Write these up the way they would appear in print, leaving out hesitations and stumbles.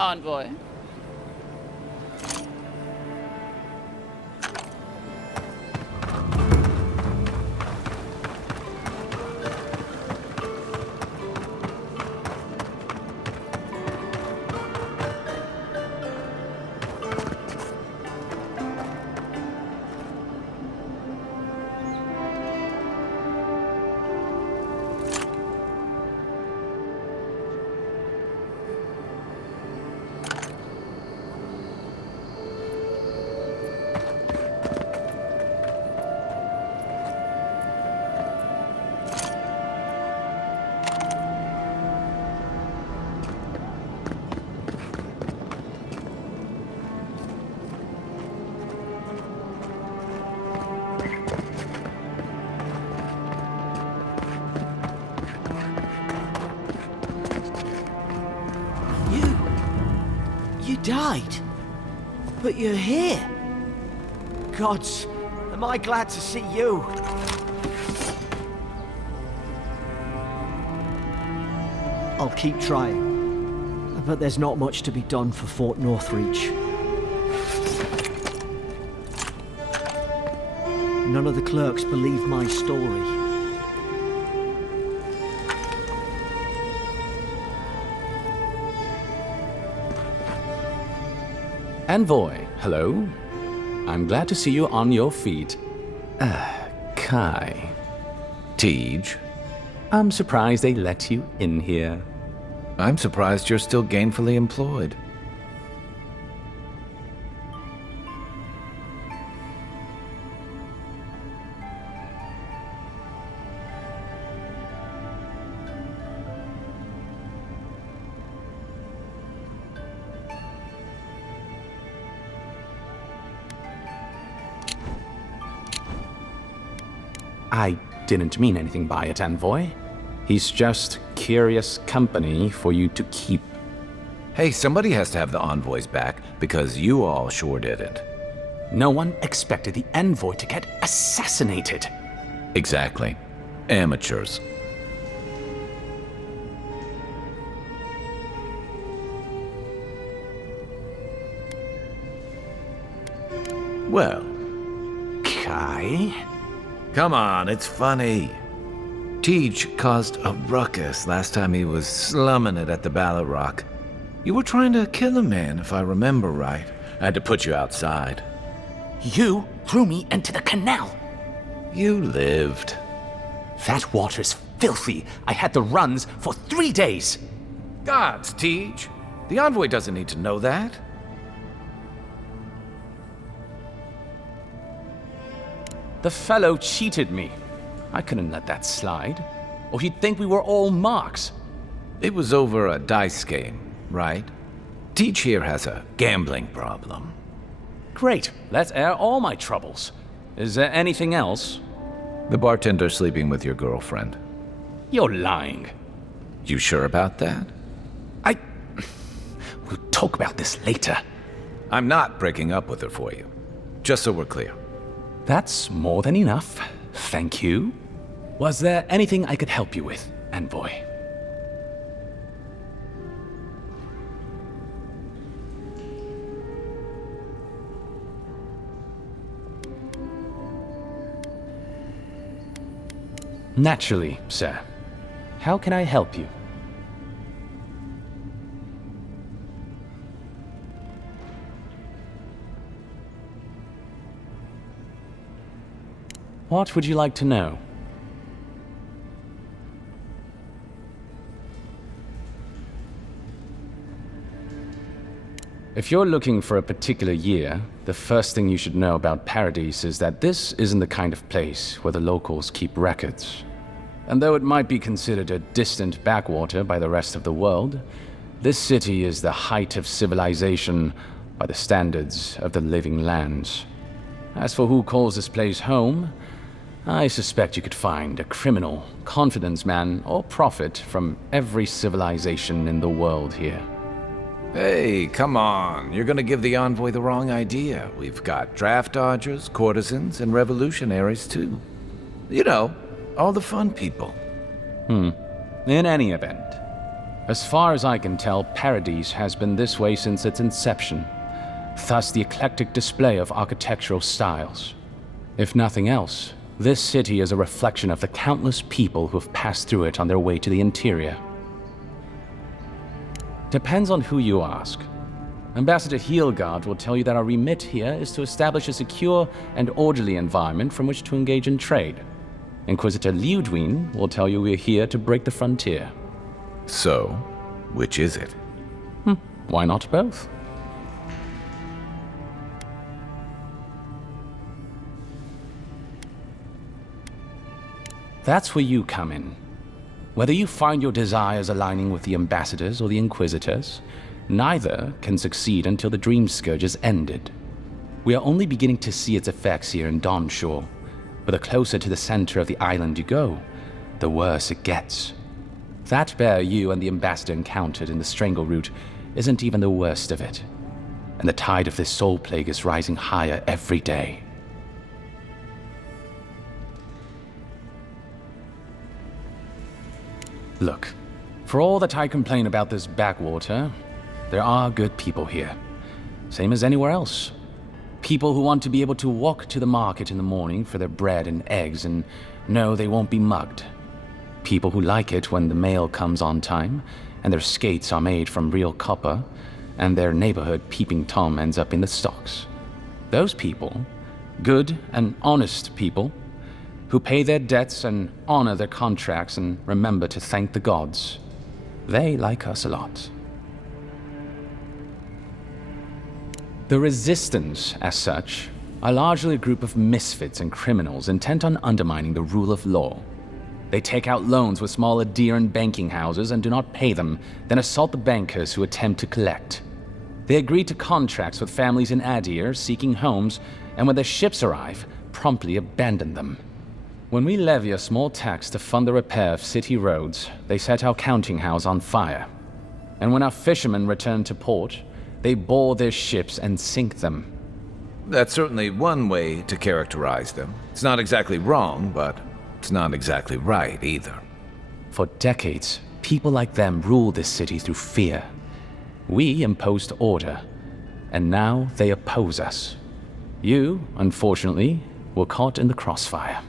Envoy. You died? But you're here? Gods, am I glad to see you? I'll keep trying. But there's not much to be done for Fort Northreach. None of the clerks believe my story. Envoy, hello. I'm glad to see you on your feet. Kai. Tej. I'm surprised they let you in here. I'm surprised you're still gainfully employed. I didn't mean anything by it, Envoy. He's just curious company for you to keep. Hey, somebody has to have the envoys back, because you all sure didn't. No one expected the Envoy to get assassinated. Exactly. Amateurs. Well, Kai? come on, it's funny. Tej caused a ruckus last time he was slumming it at the Ballot Rock. You were trying to kill a man, if I remember right. I had to put you outside. You threw me into the canal. You lived. That water's filthy. I had the runs for 3 days. Gods, Tej. The envoy doesn't need to know that. The fellow cheated me. I couldn't let that slide. Or he'd think we were all marks. It was over a dice game, right? Tej here has a gambling problem. Great. Let's air all my troubles. Is there anything else? The bartender sleeping with your girlfriend. You're lying. You sure about that? We'll talk about this later. I'm not breaking up with her for you. Just so we're clear. That's more than enough. Thank you. Was there anything I could help you with, Envoy? Naturally, sir. How can I help you? What would you like to know? If you're looking for a particular year, the first thing you should know about Paradise is that this isn't the kind of place where the locals keep records. And though it might be considered a distant backwater by the rest of the world, this city is the height of civilization by the standards of the living lands. As for who calls this place home, I suspect you could find a criminal, confidence man, or prophet from every civilization in the world here. Hey, come on. You're gonna give the envoy the wrong idea. We've got draft dodgers, courtesans, and revolutionaries too. You know, all the fun people. In any event, As far as I can tell, Paradise has been this way since its inception. Thus the eclectic display of architectural styles. If nothing else, this city is a reflection of the countless people who have passed through it on their way to the interior. Depends on who you ask. Ambassador Heelgard will tell you that our remit here is to establish a secure and orderly environment from which to engage in trade. Inquisitor Liudwin will tell you we're here to break the frontier. So, which is it? Why not both? That's where you come in. Whether you find your desires aligning with the ambassadors or the inquisitors, neither can succeed until the Dream Scourge is ended. We are only beginning to see its effects here in Dawnshore, but the closer to the center of the island you go, the worse it gets. That bear you and the ambassador encountered in the Strangle Route isn't even the worst of it, and the tide of this soul plague is rising higher every day. Look, for all that I complain about this backwater, there are good people here. Same as anywhere else. People who want to be able to walk to the market in the morning for their bread and eggs and know they won't be mugged. People who like it when the mail comes on time, and their skates are made from real copper, and their neighborhood peeping Tom ends up in the stocks. Those people, good and honest people, who pay their debts and honor their contracts and remember to thank the gods. They like us a lot. The Resistance, as such, are largely a group of misfits and criminals intent on undermining the rule of law. They take out loans with small adherent banking houses and do not pay them, then assault the bankers who attempt to collect. They agree to contracts with families in Adir seeking homes, and when their ships arrive, promptly abandon them. When we levy a small tax to fund the repair of city roads, they set our counting house on fire. And when our fishermen return to port, they board their ships and sink them. That's certainly one way to characterize them. It's not exactly wrong, but it's not exactly right either. For decades, people like them ruled this city through fear. We imposed order, and now they oppose us. You, unfortunately, were caught in the crossfire.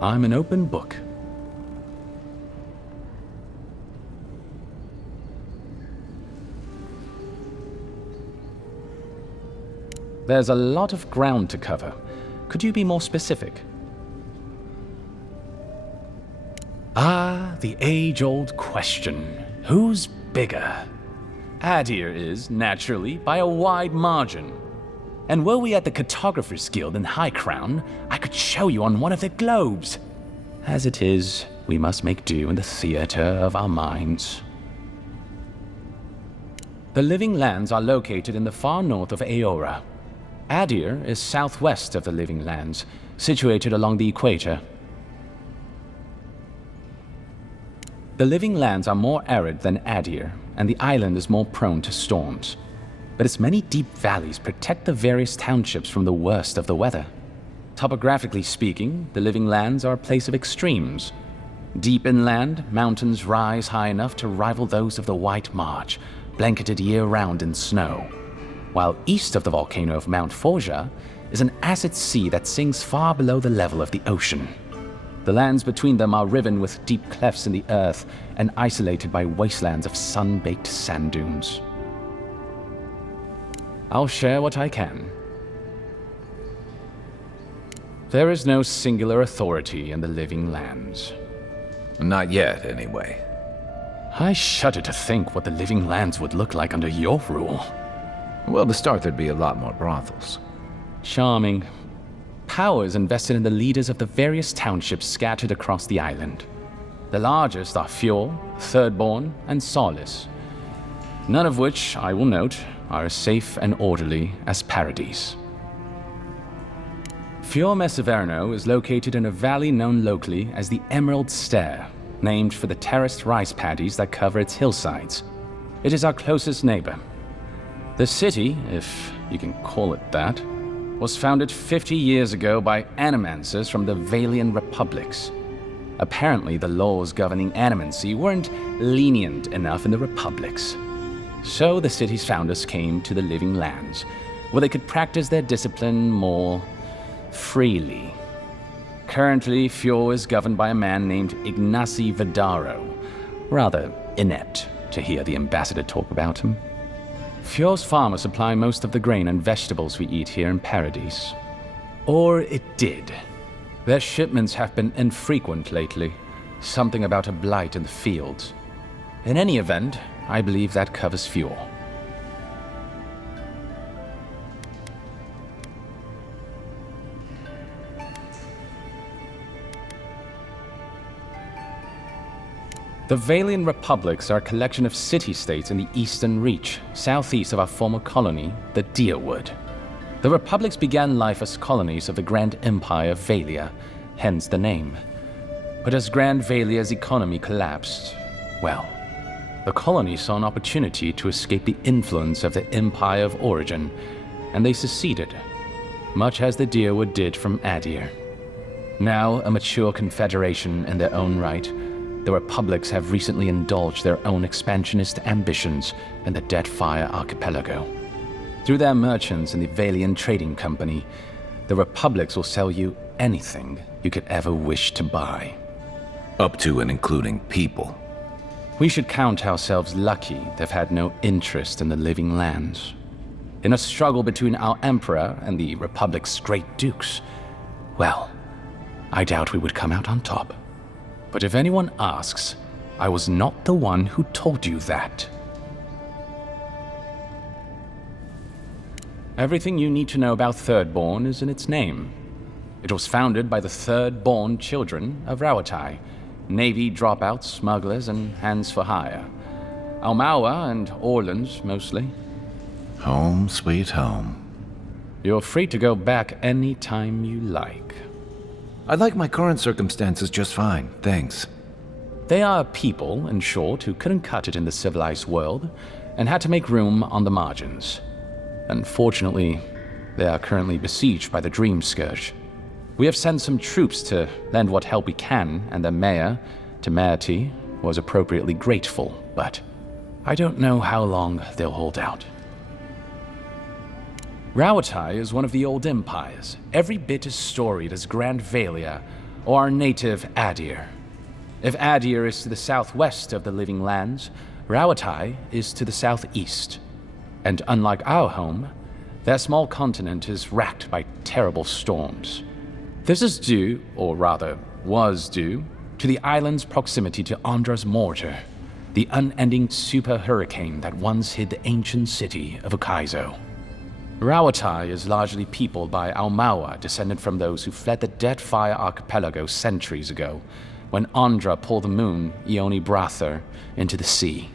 I'm an open book. There's a lot of ground to cover. Could you be more specific? Ah, the age-old question. Who's bigger? Adir is, naturally, by a wide margin. And were we at the Cartographers Guild in High Crown, I could show you on one of their globes. As it is, we must make do in the theater of our minds. The Living Lands are located in the far north of Aora. Adir is southwest of the Living Lands, situated along the equator. The Living Lands are more arid than Adir, and the island is more prone to storms. But its many deep valleys protect the various townships from the worst of the weather. Topographically speaking, the Living Lands are a place of extremes. Deep inland, mountains rise high enough to rival those of the White March, blanketed year-round in snow. While east of the volcano of Mount Forja is an acid sea that sinks far below the level of the ocean. The lands between them are riven with deep clefts in the earth and isolated by wastelands of sun-baked sand dunes. I'll share what I can. There is no singular authority in the Living Lands. Not yet, anyway. I shudder to think what the Living Lands would look like under your rule. Well, to start, there'd be a lot more brothels. Charming. Power is invested in the leaders of the various townships scattered across the island. The largest are Fjord, Thirdborn, and Solace. None of which, I will note, are as safe and orderly as Paradise. Fjord Messeverno is located in a valley known locally as the Emerald Stair, named for the terraced rice paddies that cover its hillsides. It is our closest neighbor. The city, if you can call it that, was founded 50 years ago by animancers from the Valian Republics. Apparently, the laws governing animancy weren't lenient enough in the Republics. So the city's founders came to the Living Lands, where they could practice their discipline more freely. Currently, Fjord is governed by a man named Ignacy Vidaro. Rather inept to hear the ambassador talk about him. Fjord's farmers supply most of the grain and vegetables we eat here in Paradise. Or it did. Their shipments have been infrequent lately. Something about a blight in the fields. In any event, I believe that covers Fjord. The Valian Republics are a collection of city-states in the Eastern Reach, southeast of our former colony, the Deerwood. The Republics began life as colonies of the Grand Empire of Valia, hence the name. But as Grand Valia's economy collapsed, well, the colonies saw an opportunity to escape the influence of the Empire of Origin, and they seceded, much as the Deerwood did from Adir. Now a mature confederation in their own right, the Republics have recently indulged their own expansionist ambitions in the Deadfire Archipelago. Through their merchants in the Valian Trading Company, the Republics will sell you anything you could ever wish to buy. Up to and including people. We should count ourselves lucky they've had no interest in the Living Lands. In a struggle between our Emperor and the Republic's great dukes, well, I doubt we would come out on top. But if anyone asks, I was not the one who told you that. Everything you need to know about Thirdborn is in its name. It was founded by the Thirdborn children of Rauatai, Navy dropouts, smugglers, and hands for hire. Almawa and Orleans, mostly. Home, sweet home. You're free to go back any time you like. I like my current circumstances just fine, thanks. They are people, in short, who couldn't cut it in the civilized world and had to make room on the margins. Unfortunately, they are currently besieged by the Dream Scourge. We have sent some troops to lend what help we can, and the mayor, Temerity, was appropriately grateful, but I don't know how long they'll hold out. Rauatai is one of the old empires, every bit as storied as Grand Valia or our native Adir. If Adir is to the southwest of the Living Lands, Rauatai is to the southeast. And unlike our home, their small continent is racked by terrible storms. This is due, or rather was due, to the island's proximity to Andra's mortar, the unending super hurricane that once hid the ancient city of Ukaizo. Rauatai is largely peopled by Almawa, descended from those who fled the Deadfire Archipelago centuries ago, when Andra pulled the moon, Ioni Brather, into the sea.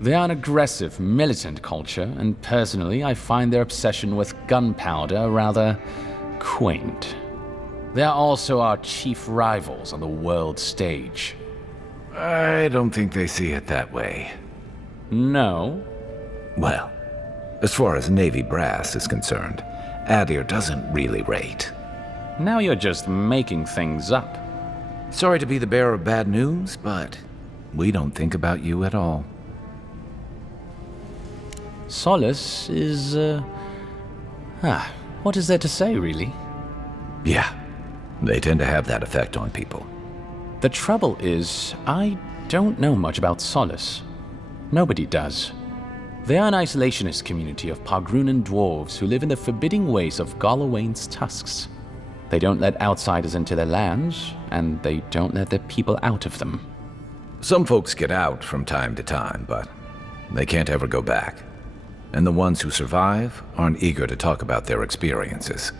They are an aggressive, militant culture, and personally I find their obsession with gunpowder rather quaint. They are also our chief rivals on the world stage. I don't think they see it that way. No? Well, as far as Navy brass is concerned, Adir doesn't really rate. Now you're just making things up. Sorry to be the bearer of bad news, but we don't think about you at all. Solace is, what is there to say, really? Yeah, they tend to have that effect on people. The trouble is, I don't know much about Solace. Nobody does. They are an isolationist community of Pargrunan dwarves who live in the forbidding ways of Galawain's tusks. They don't let outsiders into their lands, and they don't let their people out of them. Some folks get out from time to time, but they can't ever go back. And the ones who survive aren't eager to talk about their experiences.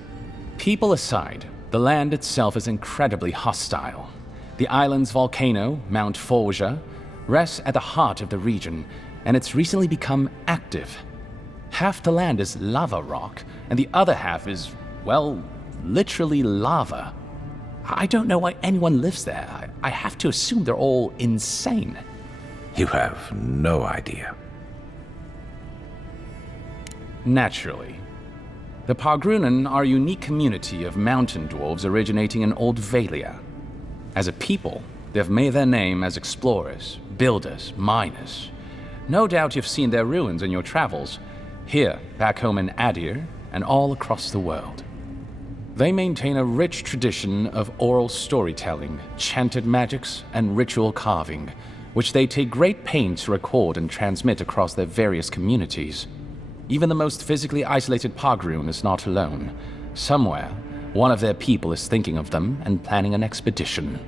People aside, the land itself is incredibly hostile. The island's volcano, Mount Forja, rests at the heart of the region, and it's recently become active. Half the land is lava rock, and the other half is, well, literally lava. I don't know why anyone lives there. I have to assume they're all insane. You have no idea. Naturally. The Pargrunen are a unique community of mountain dwarves originating in Old Valia. As a people, they've made their name as explorers, builders, miners. No doubt you've seen their ruins in your travels, here, back home in Adir, and all across the world. They maintain a rich tradition of oral storytelling, chanted magics, and ritual carving, which they take great pains to record and transmit across their various communities. Even the most physically isolated Pargrun is not alone. Somewhere, one of their people is thinking of them and planning an expedition.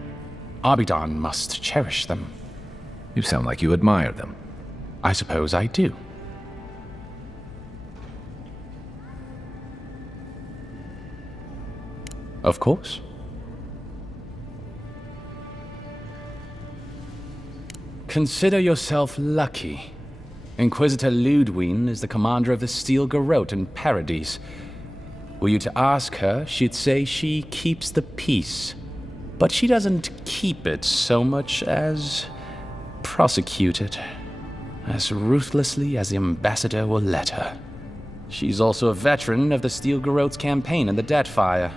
Abidan must cherish them. You sound like you admire them. I suppose I do. Of course. Consider yourself lucky. Inquisitor Ludwine is the commander of the Steel Garrote in Paradise. Were you to ask her, she'd say she keeps the peace. But she doesn't keep it so much as prosecute it. As ruthlessly as the ambassador will let her. She's also a veteran of the Steel Garrote's campaign in the Deathfire,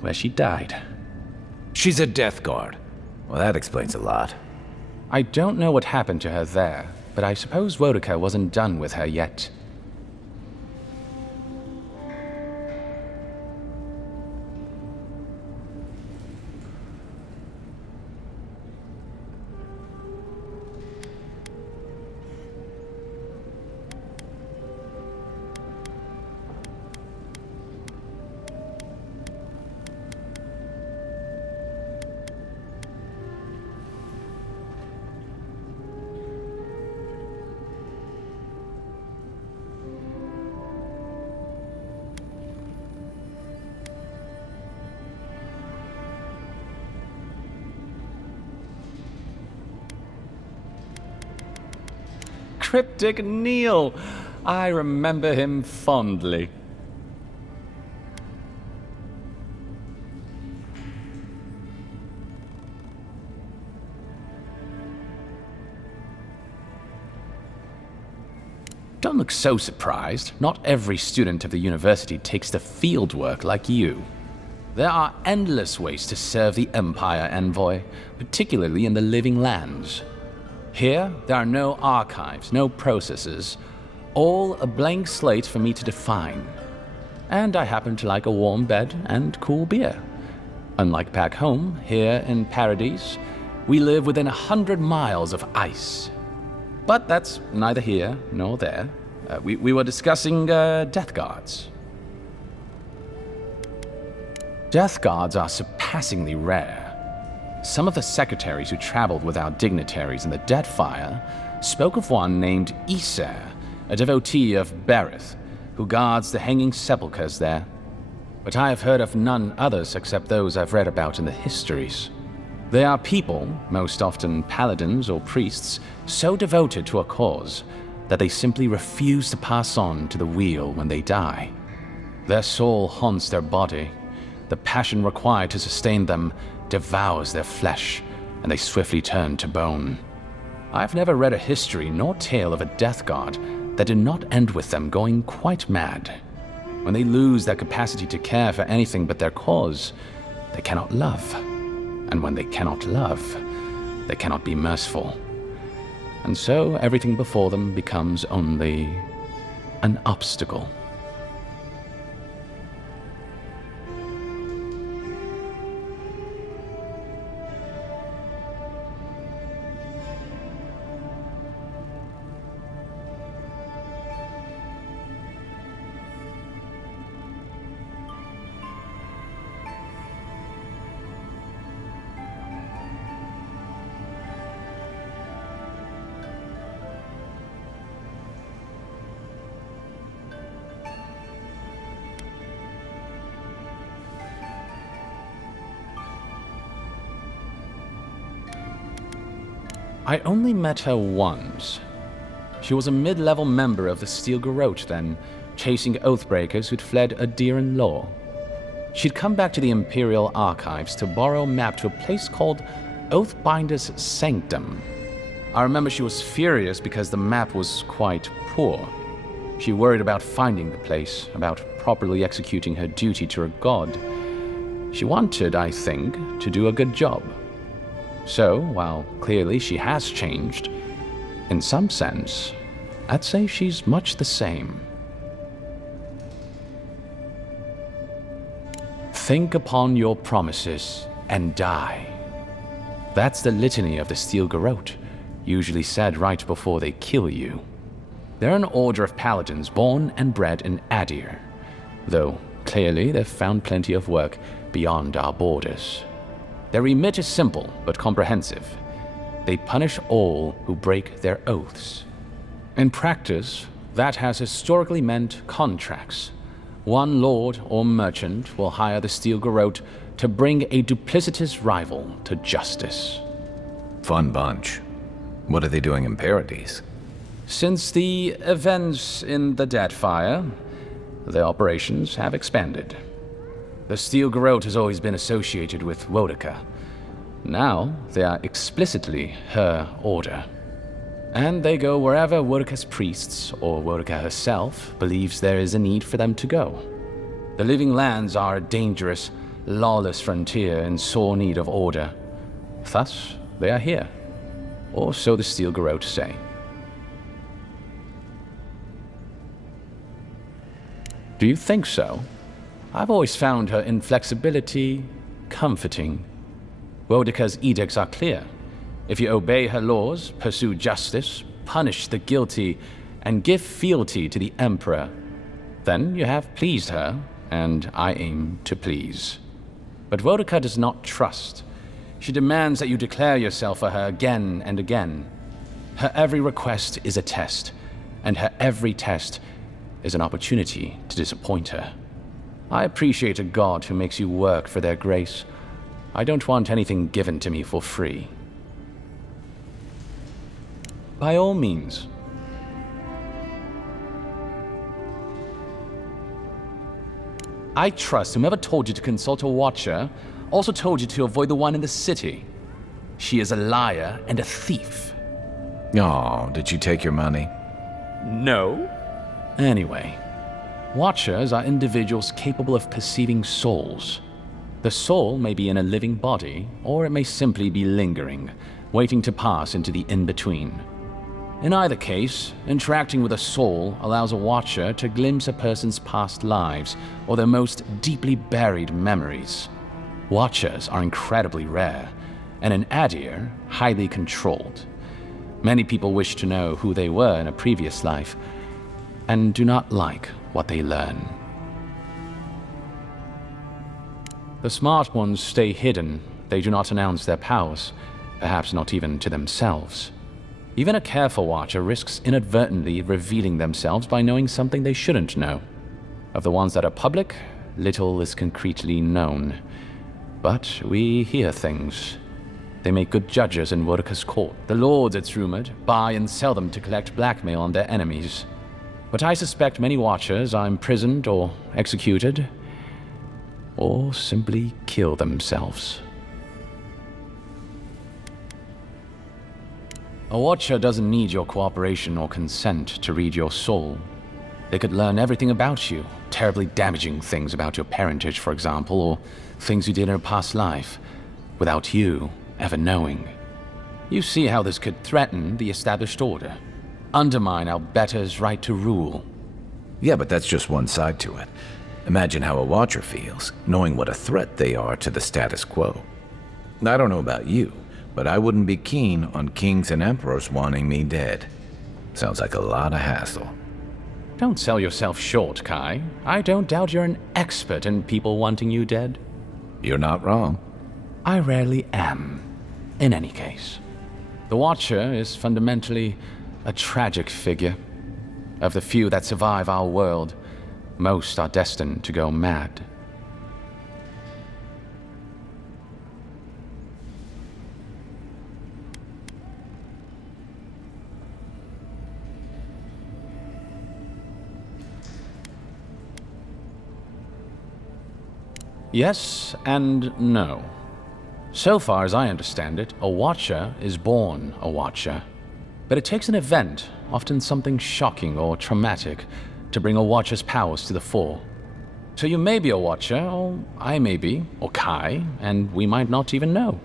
where she died. She's a Death Guard. Well, that explains a lot. I don't know what happened to her there, but I suppose Wodika wasn't done with her yet. Cryptic Neil! I remember him fondly. Don't look so surprised. Not every student of the university takes the field work like you. There are endless ways to serve the Empire, Envoy, particularly in the Living Lands. Here, there are no archives, no processes, all a blank slate for me to define. And I happen to like a warm bed and cool beer. Unlike back home, here in Paradise, we live within 100 miles of ice. But that's neither here nor there. We were discussing Death Guards. Death Guards are surpassingly rare. Some of the secretaries who traveled with our dignitaries in the Deathfire spoke of one named Iser, a devotee of Berith, who guards the hanging sepulchres there. But I have heard of none others except those I've read about in the histories. They are people, most often paladins or priests, so devoted to a cause that they simply refuse to pass on to the wheel when they die. Their soul haunts their body. The passion required to sustain them devours their flesh, and they swiftly turn to bone. I've never read a history nor tale of a Death Guard that did not end with them going quite mad. When they lose their capacity to care for anything but their cause, they cannot love. And when they cannot love, they cannot be merciful. And so everything before them becomes only an obstacle. I only met her once. She was a mid-level member of the Steel Garrote then, chasing Oathbreakers who'd fled Adiran law. She'd come back to the Imperial Archives to borrow a map to a place called Oathbinder's Sanctum. I remember she was furious because the map was quite poor. She worried about finding the place, about properly executing her duty to her god. She wanted, I think, to do a good job. So, while clearly she has changed, in some sense, I'd say she's much the same. Think upon your promises and die. That's the litany of the Steel Garrote, usually said right before they kill you. They're an order of paladins born and bred in Adir, though clearly they've found plenty of work beyond our borders. Their remit is simple but comprehensive. They punish all who break their oaths. In practice, that has historically meant contracts. One lord or merchant will hire the Steel Garrote to bring a duplicitous rival to justice. Fun bunch. What are they doing in Paradise? Since the events in the Deadfire, their operations have expanded. The Steel Garrote has always been associated with Wodeka. Now, they are explicitly her order. And they go wherever Wodeka's priests, or Wodeka herself, believes there is a need for them to go. The Living Lands are a dangerous, lawless frontier in sore need of order. Thus, they are here. Or so the Steel Garrote say. Do you think so? I've always found her inflexibility comforting. Wodeka's edicts are clear. If you obey her laws, pursue justice, punish the guilty, and give fealty to the Emperor, then you have pleased her, and I aim to please. But Wodeka does not trust. She demands that you declare yourself for her again and again. Her every request is a test, and her every test is an opportunity to disappoint her. I appreciate a god who makes you work for their grace. I don't want anything given to me for free. By all means. I trust whomever told you to consult a watcher also told you to avoid the one in the city. She is a liar and a thief. Oh, did you take your money? No. Anyway, watchers are individuals capable of perceiving souls. The soul may be in a living body, or it may simply be lingering, waiting to pass into the in-between. In either case, interacting with a soul allows a watcher to glimpse a person's past lives or their most deeply buried memories. Watchers are incredibly rare, and in Adir, highly controlled. Many people wish to know who they were in a previous life, and do not like what they learn. The smart ones stay hidden. They do not announce their powers, perhaps not even to themselves. Even a careful watcher risks inadvertently revealing themselves by knowing something they shouldn't know. Of the ones that are public, little is concretely known. But we hear things. They make good judges in Wodeka's court. The lords, it's rumored, buy and sell them to collect blackmail on their enemies. But I suspect many watchers are imprisoned or executed, or simply kill themselves. A watcher doesn't need your cooperation or consent to read your soul. They could learn everything about you, terribly damaging things about your parentage, for example, or things you did in a past life, without you ever knowing. You see how this could threaten the established order, undermine our betters' right to rule. Yeah, but that's just one side to it. Imagine how a watcher feels, knowing what a threat they are to the status quo. I don't know about you, but I wouldn't be keen on kings and emperors wanting me dead. Sounds like a lot of hassle. Don't sell yourself short, Kai. I don't doubt you're an expert in people wanting you dead. You're not wrong. I rarely am. In any case, the Watcher is fundamentally a tragic figure. Of the few that survive our world, most are destined to go mad. Yes and no. So far as I understand it, a Watcher is born a Watcher. But it takes an event, often something shocking or traumatic, to bring a Watcher's powers to the fore. So you may be a Watcher, or I may be, or Kai, and we might not even know.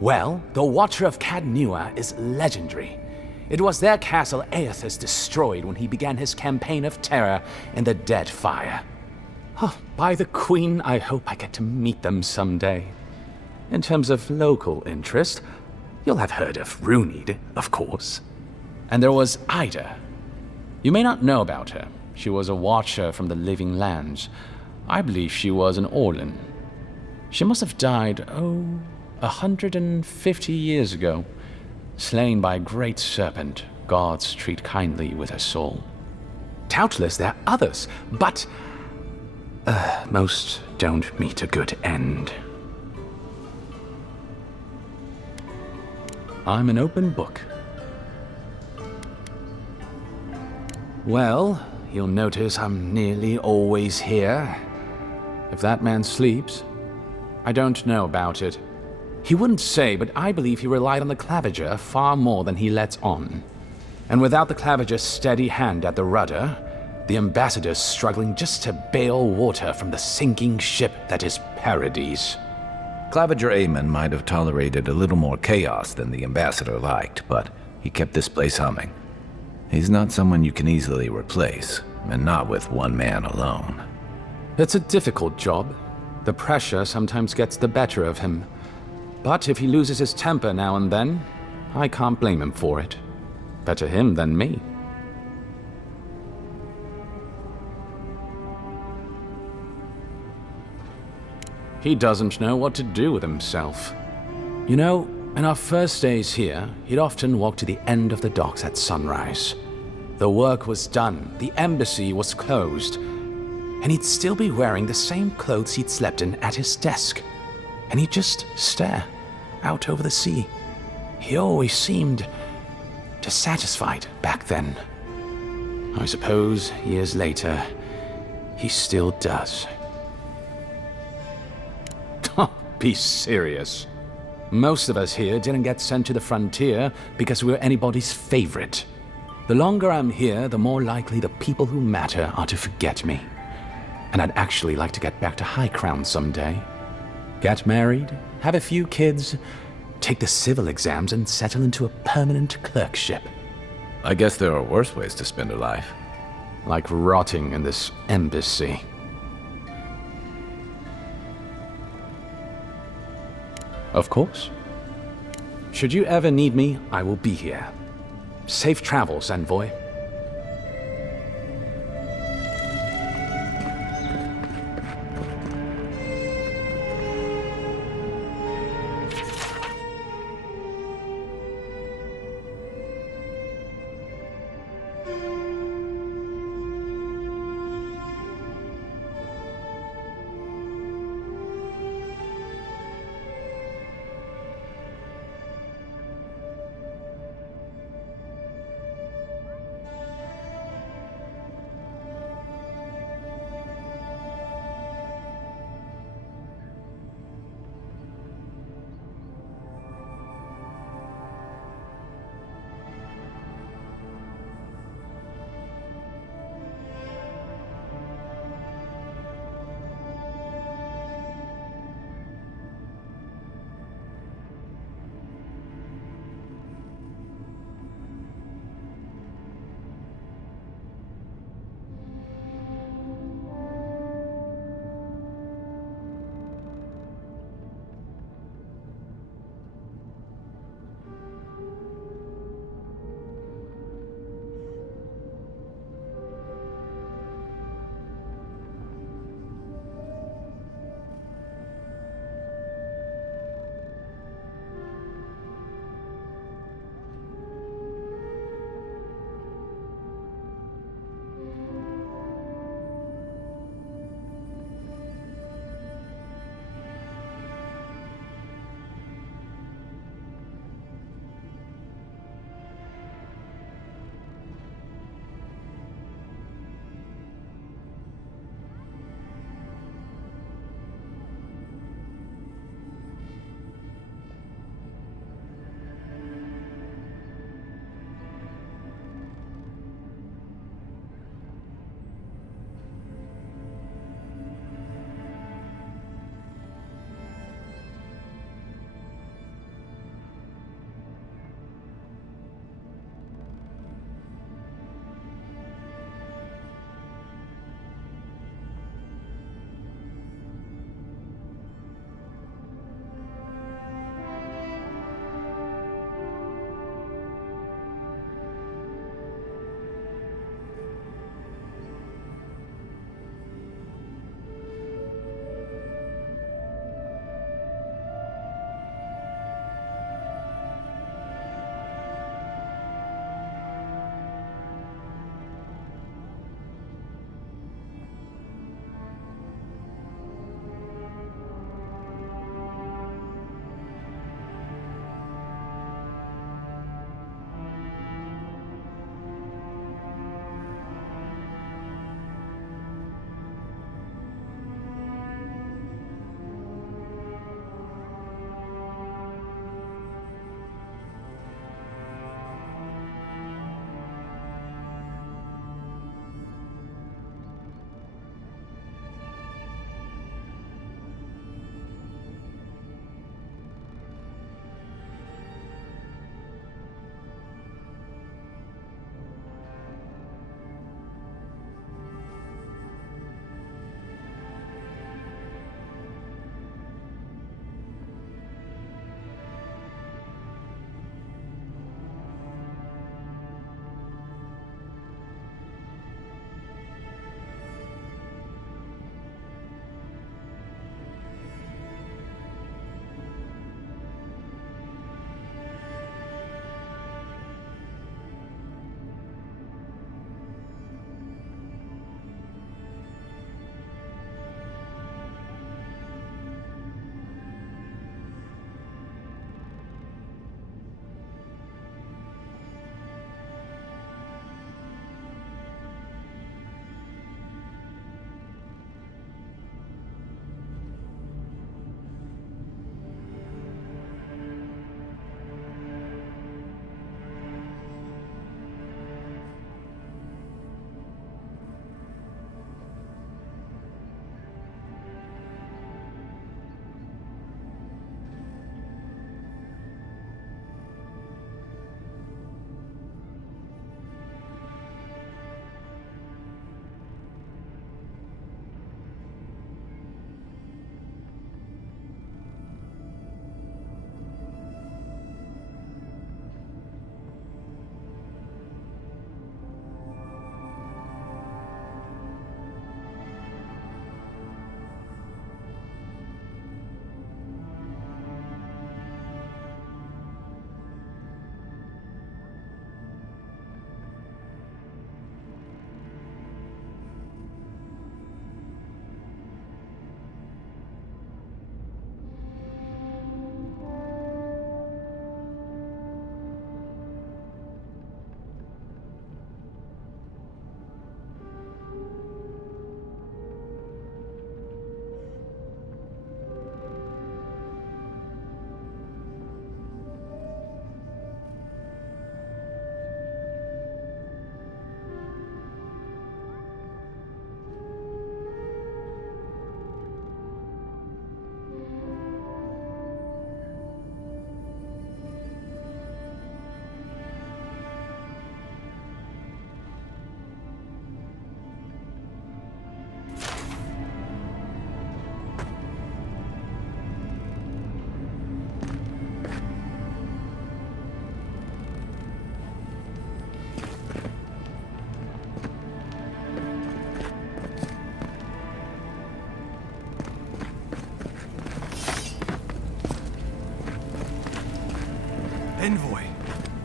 Well, the Watcher of Cadnua is legendary. It was their castle Aethys destroyed when he began his campaign of terror in the Dead Fire. Oh, by the Queen, I hope I get to meet them someday. In terms of local interest, you'll have heard of Runid, of course. And there was Ida. You may not know about her. She was a Watcher from the Living Lands. I believe she was an Orlan. She must have died, 150 years ago, slain by a great serpent. Gods treat kindly with her soul. Doubtless there are others, but most don't meet a good end. I'm an open book. Well, you'll notice I'm nearly always here. If that man sleeps, I don't know about it. He wouldn't say, but I believe he relied on the Claviger far more than he lets on. And without the Claviger's steady hand at the rudder, the ambassador's struggling just to bail water from the sinking ship that is Paradise. Claviger Aemon might have tolerated a little more chaos than the ambassador liked, but he kept this place humming. He's not someone you can easily replace, and not with one man alone. It's a difficult job. The pressure sometimes gets the better of him. But if he loses his temper now and then, I can't blame him for it. Better him than me. He doesn't know what to do with himself. You know, in our first days here, he'd often walk to the end of the docks at sunrise. The work was done, the embassy was closed, and he'd still be wearing the same clothes he'd slept in at his desk. And he'd just stare out over the sea. He always seemed dissatisfied back then. I suppose, years later, he still does. Be serious. Most of us here didn't get sent to the frontier because we were anybody's favorite. The longer I'm here, the more likely the people who matter are to forget me. And I'd actually like to get back to High Crown someday. Get married, have a few kids, take the civil exams, and settle into a permanent clerkship. I guess there are worse ways to spend a life. Like rotting in this embassy. Of course. Should you ever need me, I will be here. Safe travels, envoy.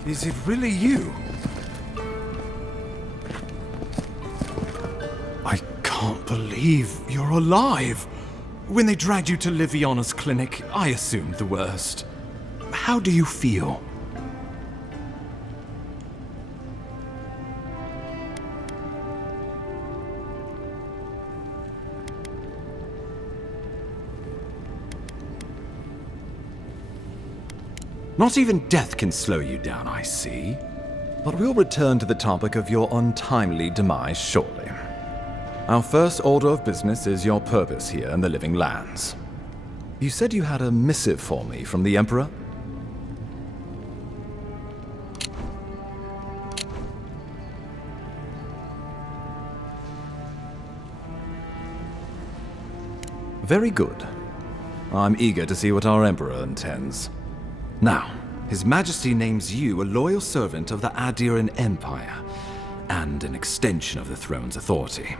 Is it really you? I can't believe you're alive. When they dragged you to Liviana's clinic, I assumed the worst. How do you feel? Not even death can slow you down, I see. But we'll return to the topic of your untimely demise shortly. Our first order of business is your purpose here in the Living Lands. You said you had a missive for me from the Emperor? Very good. I'm eager to see what our Emperor intends. Now, His Majesty names you a loyal servant of the Adiran Empire, and an extension of the throne's authority.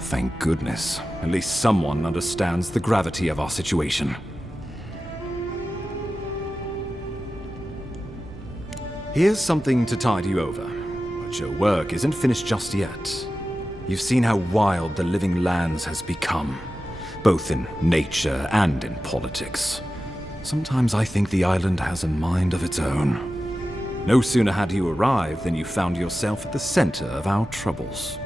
Thank goodness, at least someone understands the gravity of our situation. Here's something to tide you over, but your work isn't finished just yet. You've seen how wild the Living Lands has become, both in nature and in politics. Sometimes I think the island has a mind of its own. No sooner had you arrived than you found yourself at the center of our troubles.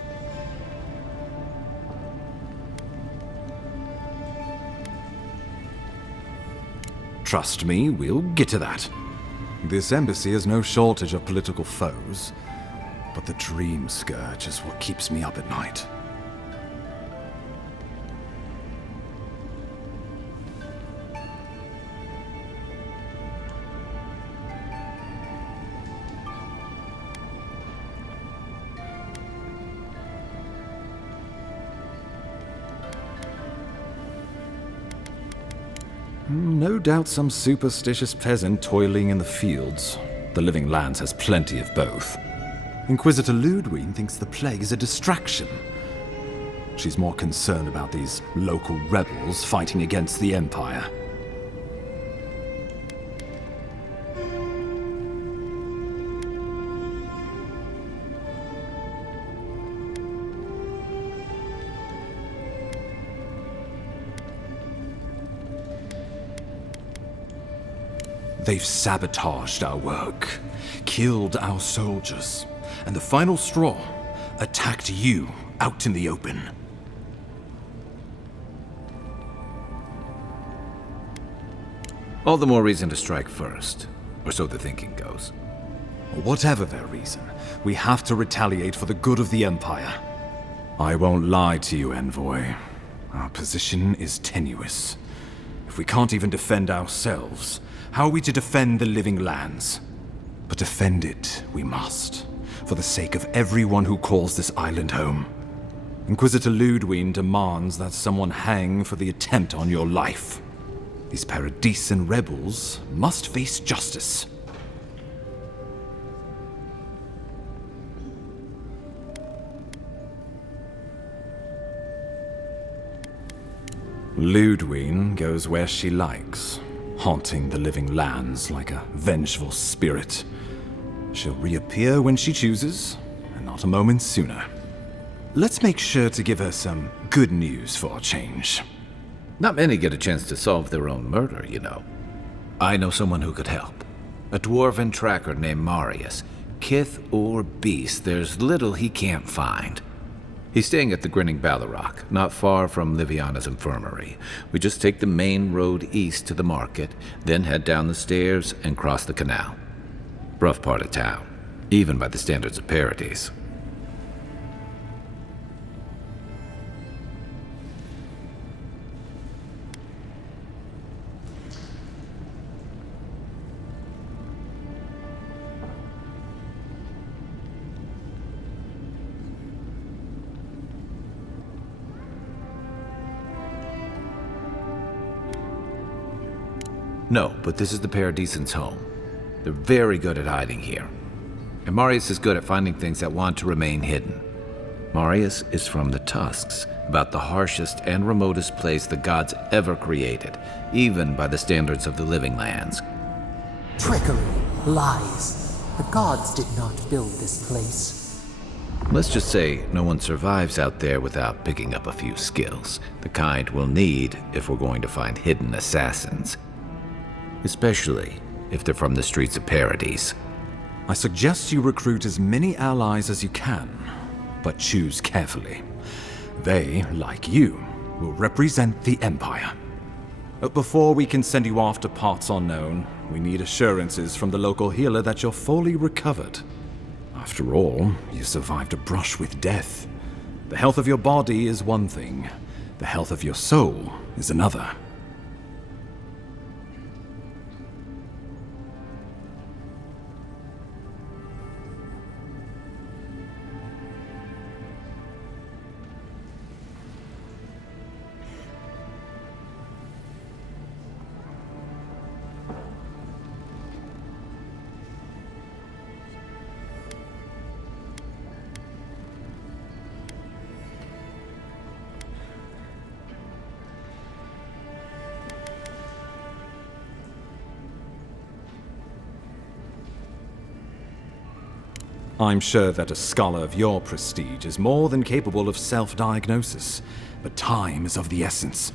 Trust me, we'll get to that. This embassy has no shortage of political foes, but the dream scourge is what keeps me up at night. No doubt some superstitious peasant toiling in the fields. The Living Lands has plenty of both. Inquisitor Ludwig thinks the plague is a distraction. She's more concerned about these local rebels fighting against the Empire. They've sabotaged our work, killed our soldiers, and the final straw, attacked you out in the open. All the more reason to strike first, or so the thinking goes. Whatever their reason, we have to retaliate for the good of the Empire. I won't lie to you, Envoy. Our position is tenuous. If we can't even defend ourselves, how are we to defend the Living Lands? But defend it we must, for the sake of everyone who calls this island home. Inquisitor Ludwig demands that someone hang for the attempt on your life. These Paradisian rebels must face justice. Ludwig goes where she likes, haunting the Living Lands like a vengeful spirit. She'll reappear when she chooses, and not a moment sooner. Let's make sure to give her some good news for a change. Not many get a chance to solve their own murder, you know. I know someone who could help. A dwarven tracker named Marius. Kith or beast, there's little he can't find. He's staying at the Grinning Ballarrock, not far from Liviana's infirmary. We just take the main road east to the market, then head down the stairs and cross the canal. Rough part of town, even by the standards of Paradise. No, but this is the Paradisians' home. They're very good at hiding here. And Marius is good at finding things that want to remain hidden. Marius is from the Tusks, about the harshest and remotest place the gods ever created, even by the standards of the Living Lands. Trickery, lies. The gods did not build this place. Let's just say no one survives out there without picking up a few skills, the kind we'll need if we're going to find hidden assassins. Especially if they're from the streets of Paradise. I suggest you recruit as many allies as you can, but choose carefully. They, like you, will represent the Empire. But before we can send you off to parts unknown, we need assurances from the local healer that you're fully recovered. After all, you survived a brush with death. The health of your body is one thing, the health of your soul is another. I'm sure that a scholar of your prestige is more than capable of self-diagnosis, but time is of the essence.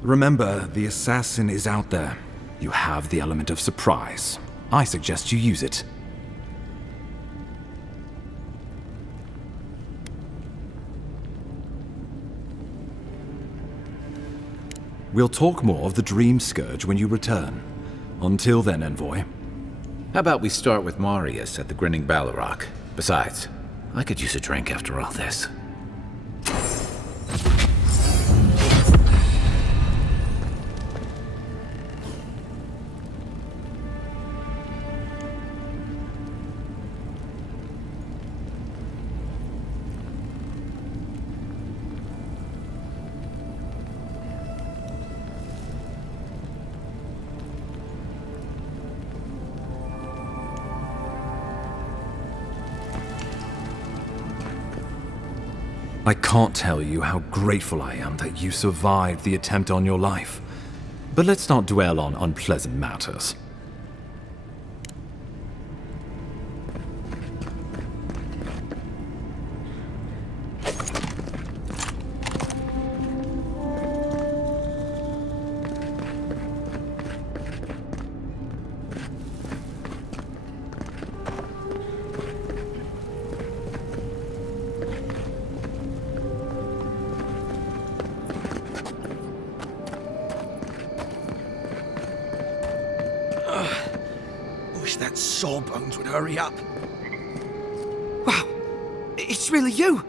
Remember, the assassin is out there. You have the element of surprise. I suggest you use it. We'll talk more of the Dream Scourge when you return. Until then, Envoy. How about we start with Marius at the Grinning Ballarok? Besides, I could use a drink after all this. I can't tell you how grateful I am that you survived the attempt on your life. But let's not dwell on unpleasant matters. Wish that Sawbones would hurry up. Wow, it's really you.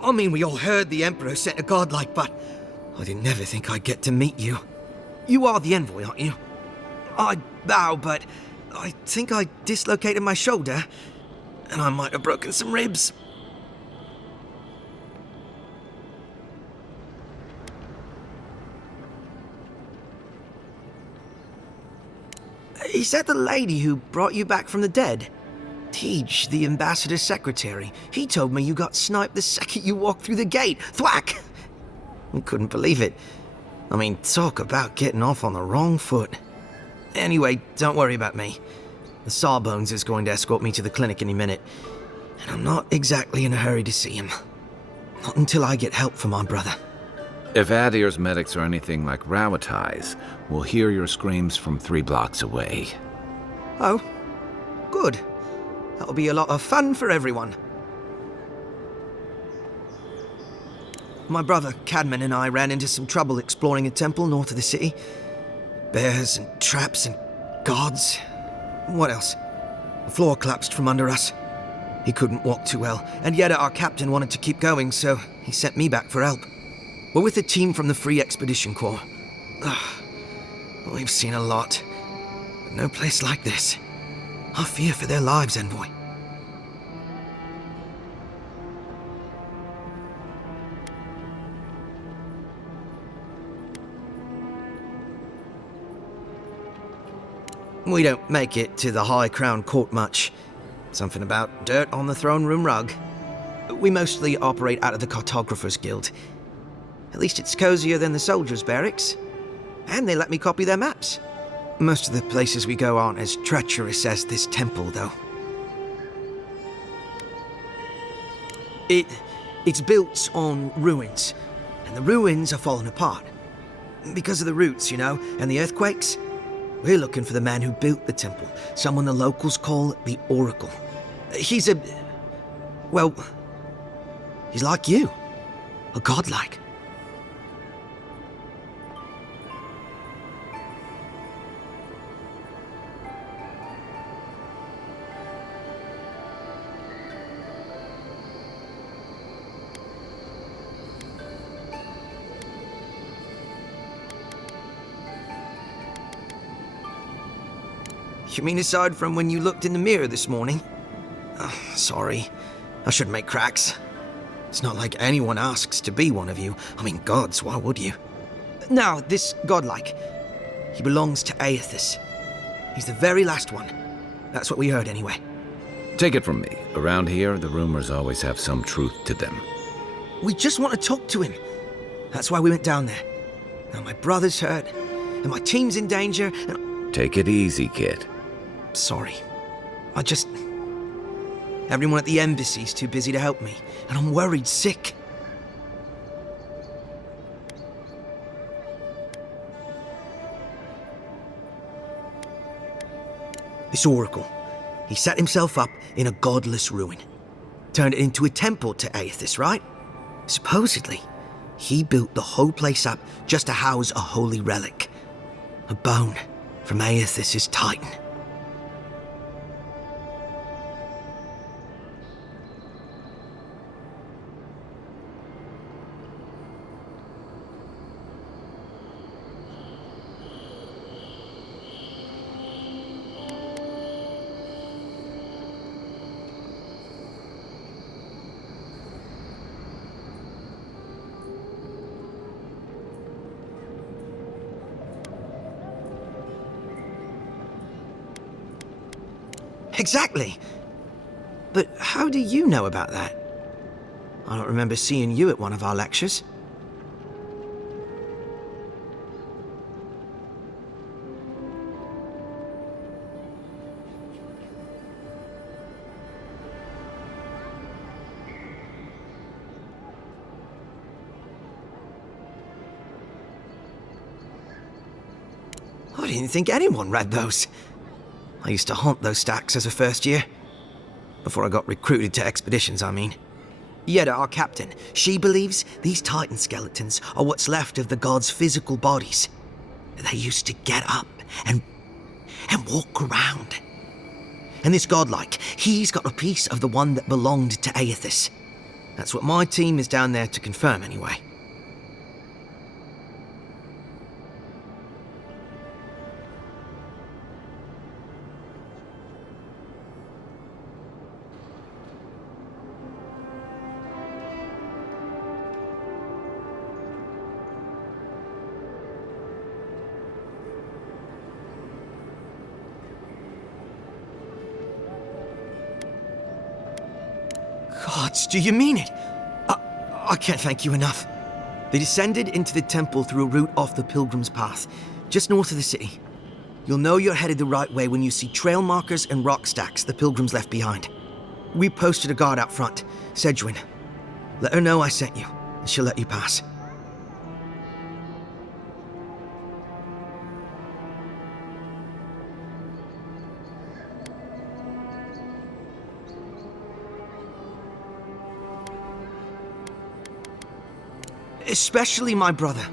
I mean, we all heard the Emperor sent a godlike, but I didn't ever think I'd get to meet you. You are the Envoy, aren't you? I bow, but I think I dislocated my shoulder, and I might have broken some ribs. Is that the lady who brought you back from the dead? Tej, the ambassador's secretary. He told me you got sniped the second you walked through the gate. Thwack! I couldn't believe it. I mean, talk about getting off on the wrong foot. Anyway, don't worry about me. The Sawbones is going to escort me to the clinic any minute. And I'm not exactly in a hurry to see him. Not until I get help from my brother. If Adir's medics are anything like Rawatai's, we'll hear your screams from 3 blocks away. Oh, good. That'll be a lot of fun for everyone. My brother Cadman and I ran into some trouble exploring a temple north of the city. Bears and traps and guards. What else? The floor collapsed from under us. He couldn't walk too well, and yet our captain wanted to keep going, so he sent me back for help. We're with a team from the Free Expedition Corps. We've seen a lot, but no place like this. I fear for their lives, Envoy. We don't make it to the High Crown Court much. Something about dirt on the throne room rug. We mostly operate out of the Cartographers Guild. At least it's cozier than the soldiers' barracks. And they let me copy their maps. Most of the places we go aren't as treacherous as this temple, though. It's built on ruins, and the ruins are falling apart. Because of the roots, you know, and the earthquakes. We're looking for the man who built the temple, someone the locals call the Oracle. He's well, he's like you, a godlike. You mean aside from when you looked in the mirror this morning? Oh, sorry. I shouldn't make cracks. It's not like anyone asks to be one of you. I mean, gods, why would you? Now, this godlike, he belongs to Aethys. He's the very last one. That's what we heard anyway. Take it from me. Around here, the rumors always have some truth to them. We just want to talk to him. That's why we went down there. Now my brother's hurt, and my team's in danger, and... Take it easy, kid. Sorry. Everyone at the embassy's too busy to help me, and I'm worried sick. This Oracle, he set himself up in a godless ruin. Turned it into a temple to Aethys, right? Supposedly, he built the whole place up just to house a holy relic. A bone from Aethys' Titan. Exactly. But how do you know about that? I don't remember seeing you at one of our lectures. I didn't think anyone read those. I used to haunt those stacks as a first year. Before I got recruited to expeditions, I mean. Yeda, our captain, she believes these Titan skeletons are what's left of the gods' physical bodies. They used to get up and walk around. And this godlike, he's got a piece of the one that belonged to Aethys. That's what my team is down there to confirm anyway. Gods, do you mean it? I can't thank you enough. They descended into the temple through a route off the Pilgrim's Path, just north of the city. You'll know you're headed the right way when you see trail markers and rock stacks the Pilgrims left behind. We posted a guard out front, Sedgwin. Let her know I sent you, and she'll let you pass. Especially my brother,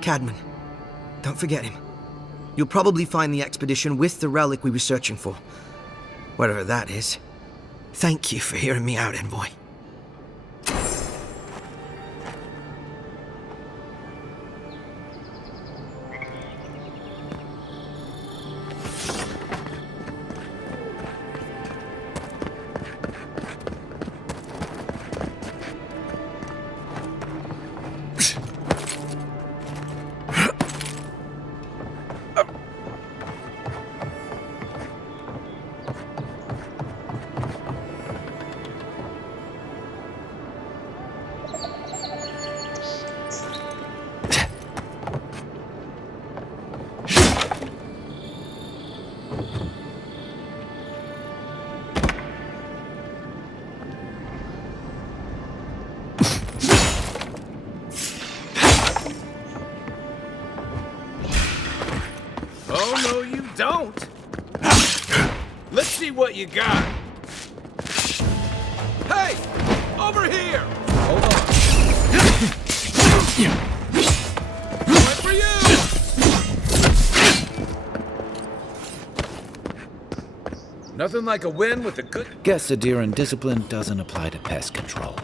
Cadman. Don't forget him. You'll probably find the expedition with the relic we were searching for. Whatever that is. Thank you for hearing me out, Envoy. Oh, no, you don't. Let's see what you got. Hey! Over here! Hold on. Point for you! Nothing like a win with a good... Guess Adiran discipline doesn't apply to pest control.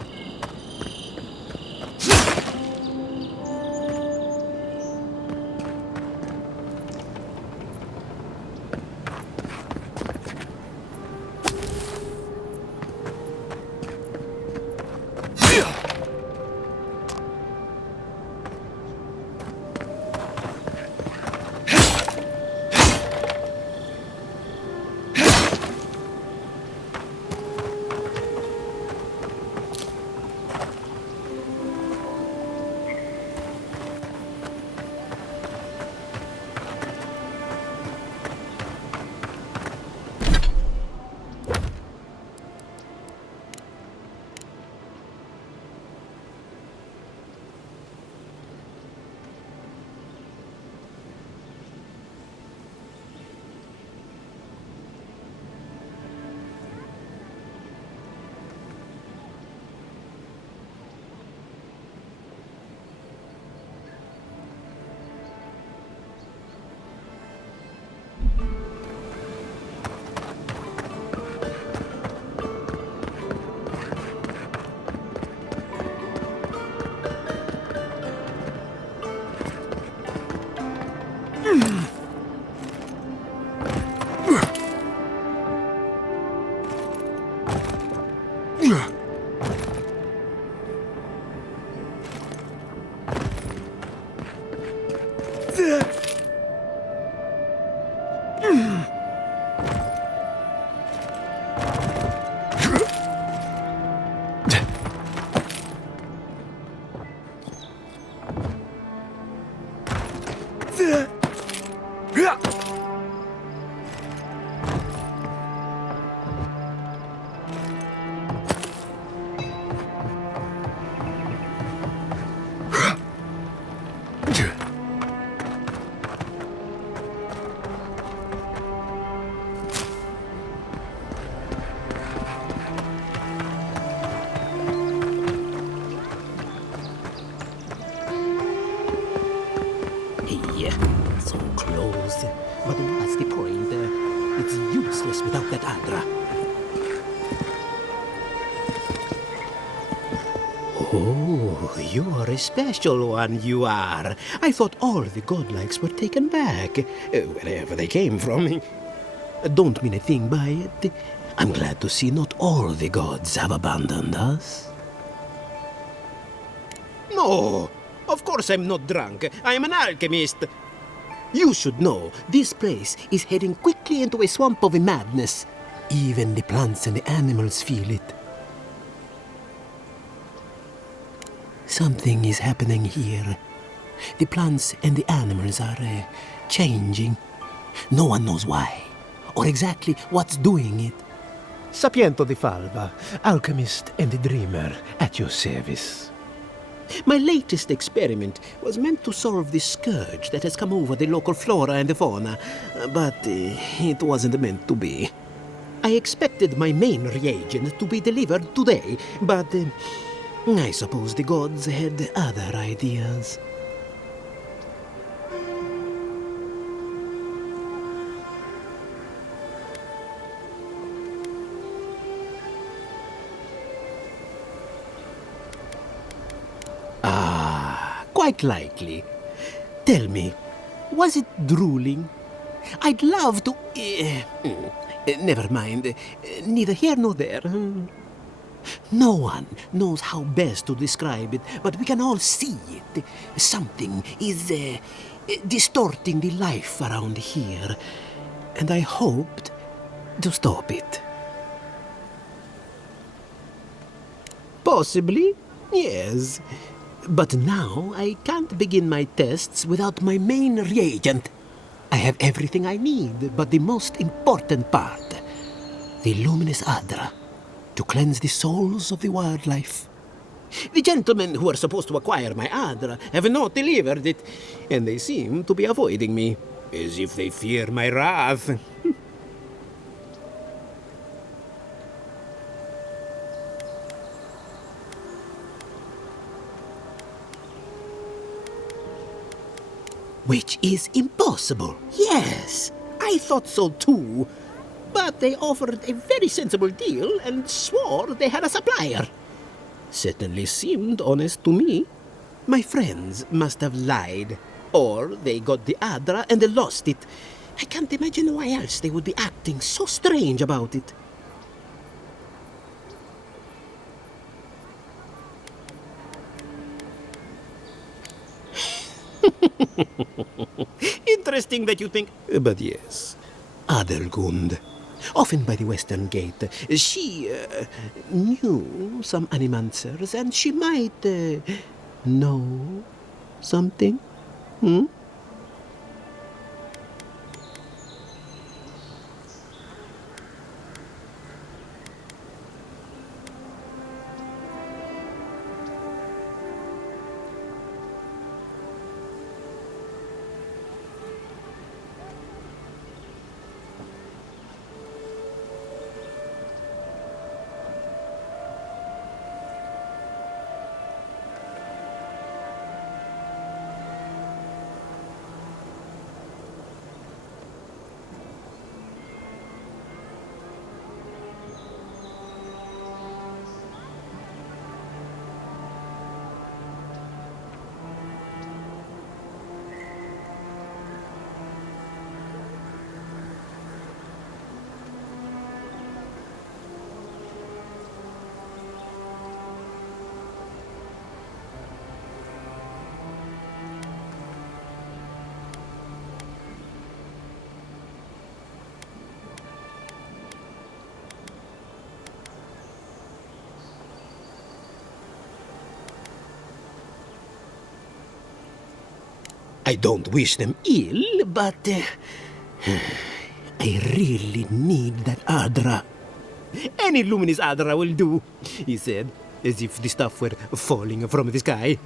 So close. But what's the point? It's useless without that Adra. Oh, you are a special one, you are. I thought all the godlikes were taken back, wherever they came from. Don't mean a thing by it. I'm glad to see not all the gods have abandoned us. No, of course I'm not drunk. I am an alchemist. You should know, this place is heading quickly into a swamp of madness. Even the plants and the animals feel it. Something is happening here. The plants and the animals are changing. No one knows why, or exactly what's doing it. Sapiento di Falva, alchemist and dreamer, at your service. My latest experiment was meant to solve the scourge that has come over the local flora and the fauna, but it wasn't meant to be. I expected my main reagent to be delivered today, but I suppose the gods had other ideas. Quite likely. Tell me, was it drooling? I'd love to... never mind. Neither here nor there. No one knows how best to describe it, but we can all see it. Something is distorting the life around here, and I hoped to stop it. Possibly, yes. But now I can't begin my tests without my main reagent. I have everything I need, but the most important part, the luminous Adra, to cleanse the souls of the wildlife. The gentlemen who are supposed to acquire my Adra have not delivered it, and they seem to be avoiding me. As if they fear my wrath. Which is impossible. Yes, I thought so too. But they offered a very sensible deal and swore they had a supplier. Certainly seemed honest to me. My friends must have lied. Or they got the Adra and they lost it. I can't imagine why else they would be acting so strange about it. Interesting that you think... But yes, Adelgund, often by the western gate, she knew some animancers and she might know something. Hmm? I don't wish them ill, but I really need that Adra. Any luminous Adra will do, he said, as if the stuff were falling from the sky.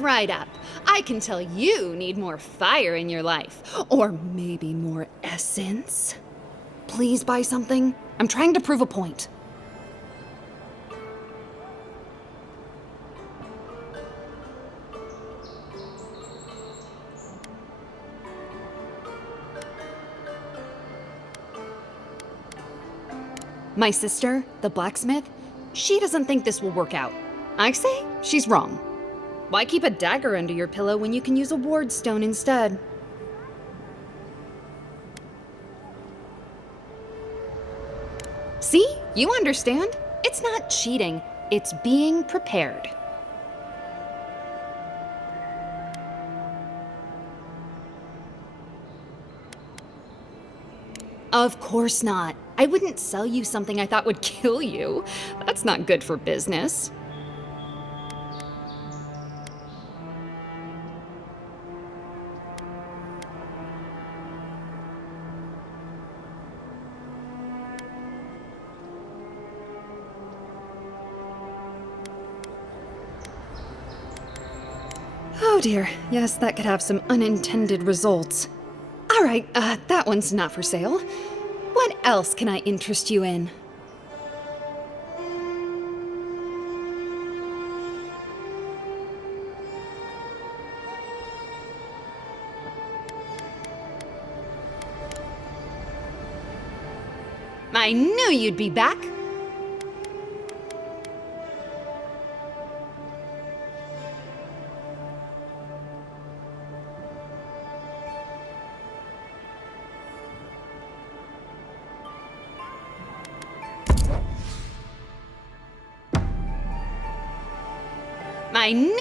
right up. I can tell you need more fire in your life. Or maybe more essence. Please buy something. I'm trying to prove a point. My sister, the blacksmith, she doesn't think this will work out. I say she's wrong. Why keep a dagger under your pillow when you can use a ward stone instead? See? You understand? It's not cheating. It's being prepared. Of course not. I wouldn't sell you something I thought would kill you. That's not good for business. Oh dear, yes, that could have some unintended results. All right, that one's not for sale. What else can I interest you in? I knew you'd be back. I knew.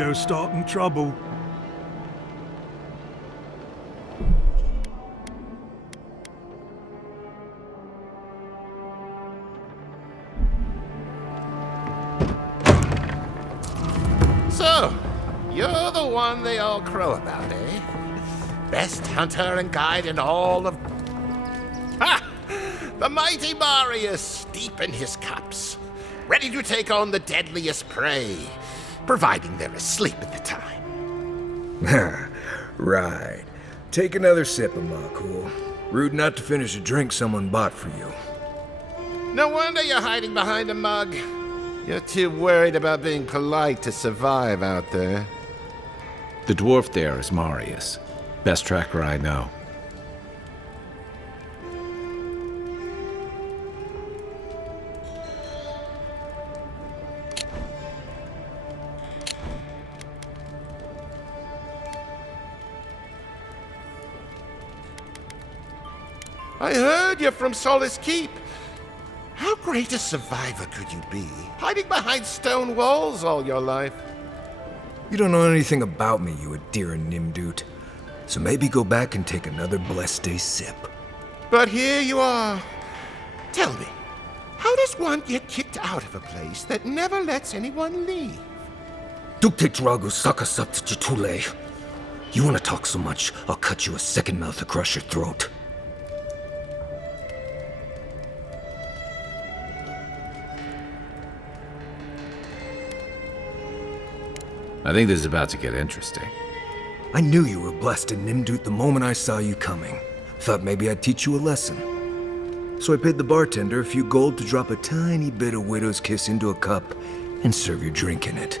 go starting trouble. So, you're the one they all crow about, eh? Best hunter and guide in all of... Ha! The mighty Marius, deep in his cups, ready to take on the deadliest prey, providing they're asleep at the time. Right. Take another sip of my cool. Rude not to finish a drink someone bought for you. No wonder you're hiding behind a mug. You're too worried about being polite to survive out there. The dwarf there is Marius. Best tracker I know. I heard you're from Solace Keep. How great a survivor could you be, hiding behind stone walls all your life? You don't know anything about me, you Adira Nimdut. So maybe go back and take another blessed day sip. But here you are. Tell me, how does one get kicked out of a place that never lets anyone leave? Dukte Drago Sakasaptitule. You wanna talk so much, I'll cut you a second mouth across your throat. I think this is about to get interesting. I knew you were blessed in Nimdut the moment I saw you coming. Thought maybe I'd teach you a lesson. So I paid the bartender a few gold to drop a tiny bit of Widow's Kiss into a cup and serve your drink in it.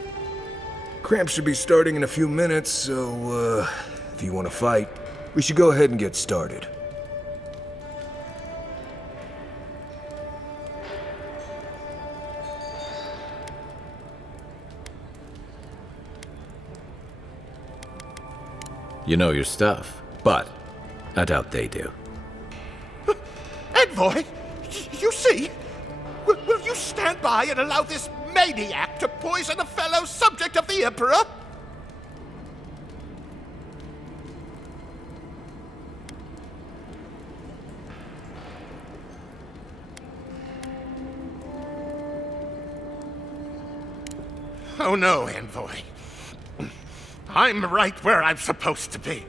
Cramps should be starting in a few minutes, so, if you want to fight, we should go ahead and get started. You know your stuff, but I doubt they do. Envoy, you see? Will you stand by and allow this maniac to poison a fellow subject of the Emperor? Oh no, Envoy. I'm right where I'm supposed to be.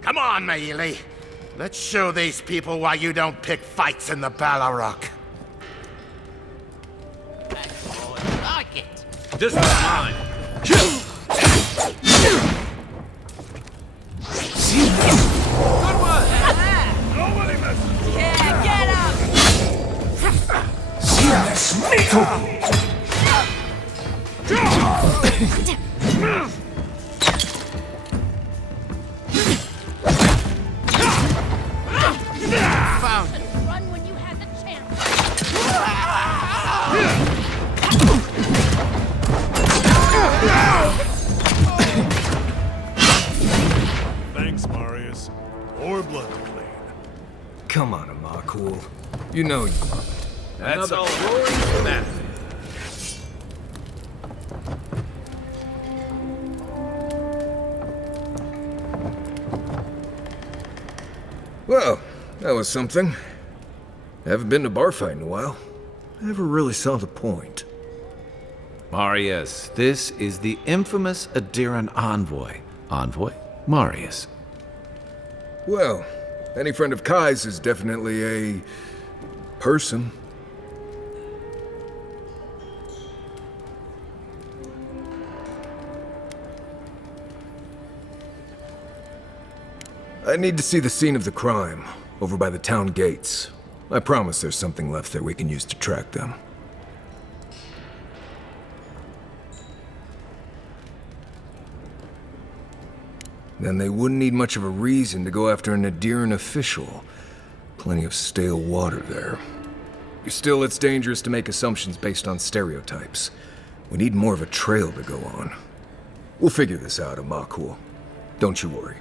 Come on, Maili. Let's show these people why you don't pick fights in the Ballarok. Like it. This one's mine. Good one. Nobody misses. Yeah, get Found you. Run when you had the chance. Thanks, Marius. More blood to clean. Come on, Amakul. You know you love it. That's all roaring for that. Well, that was something. Haven't been to a bar fight in a while. Never really saw the point. Marius, this is the infamous Adiran envoy. Envoy? Marius. Well, any friend of Kai's is definitely a... person. I need to see the scene of the crime, over by the town gates. I promise there's something left there we can use to track them. Then they wouldn't need much of a reason to go after an Adiran official. Plenty of stale water there. Still, it's dangerous to make assumptions based on stereotypes. We need more of a trail to go on. We'll figure this out, Amakul. Don't you worry.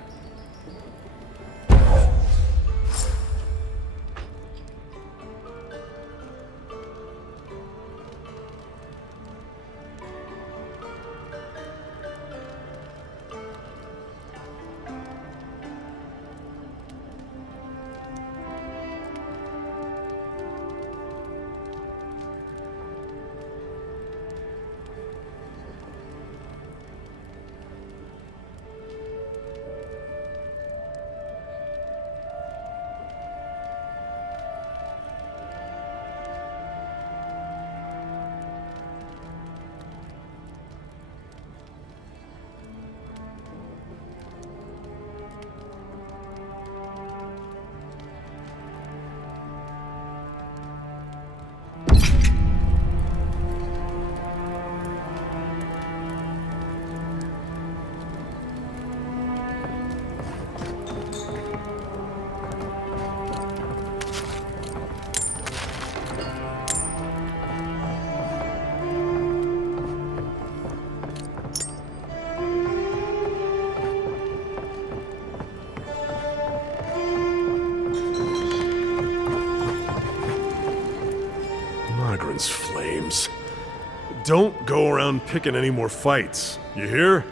Migrants' flames. Don't go around picking any more fights, you hear?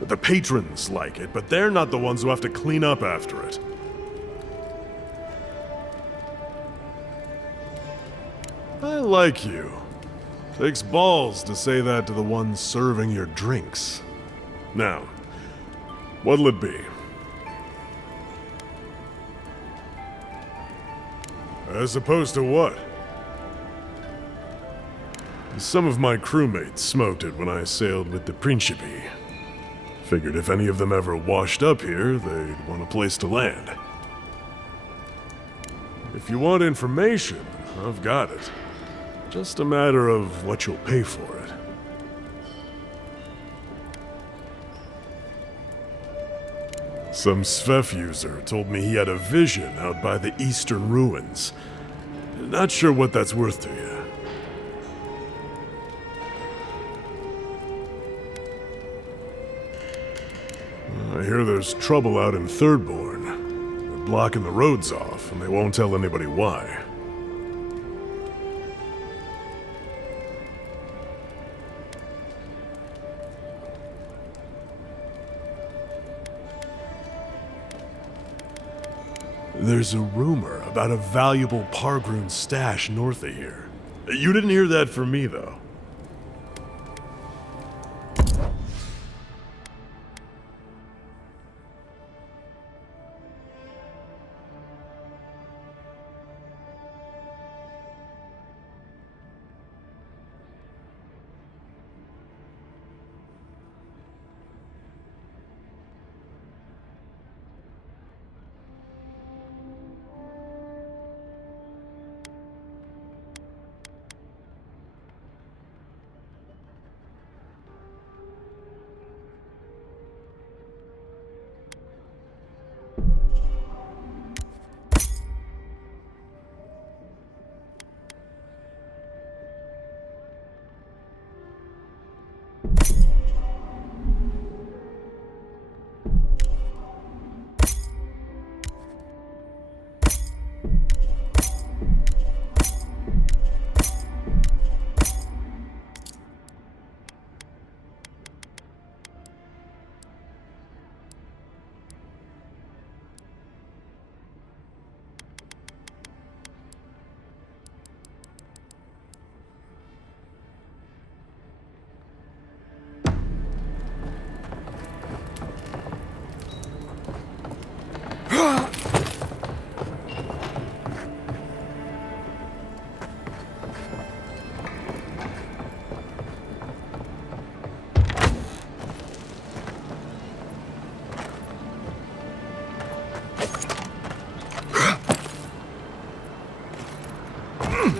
The patrons like it, but they're not the ones who have to clean up after it. I like you. Takes balls to say that to the ones serving your drinks. Now, what'll it be? As opposed to what? Some of my crewmates smoked it when I sailed with the Principe. Figured if any of them ever washed up here, they'd want a place to land. If you want information, I've got it. Just a matter of what you'll pay for it. Some Svef user told me he had a vision out by the eastern ruins. Not sure what that's worth to you. I hear there's trouble out in Thirdborn. They're blocking the roads off, and they won't tell anybody why. There's a rumor about a valuable Pargroon stash north of here. You didn't hear that from me, though.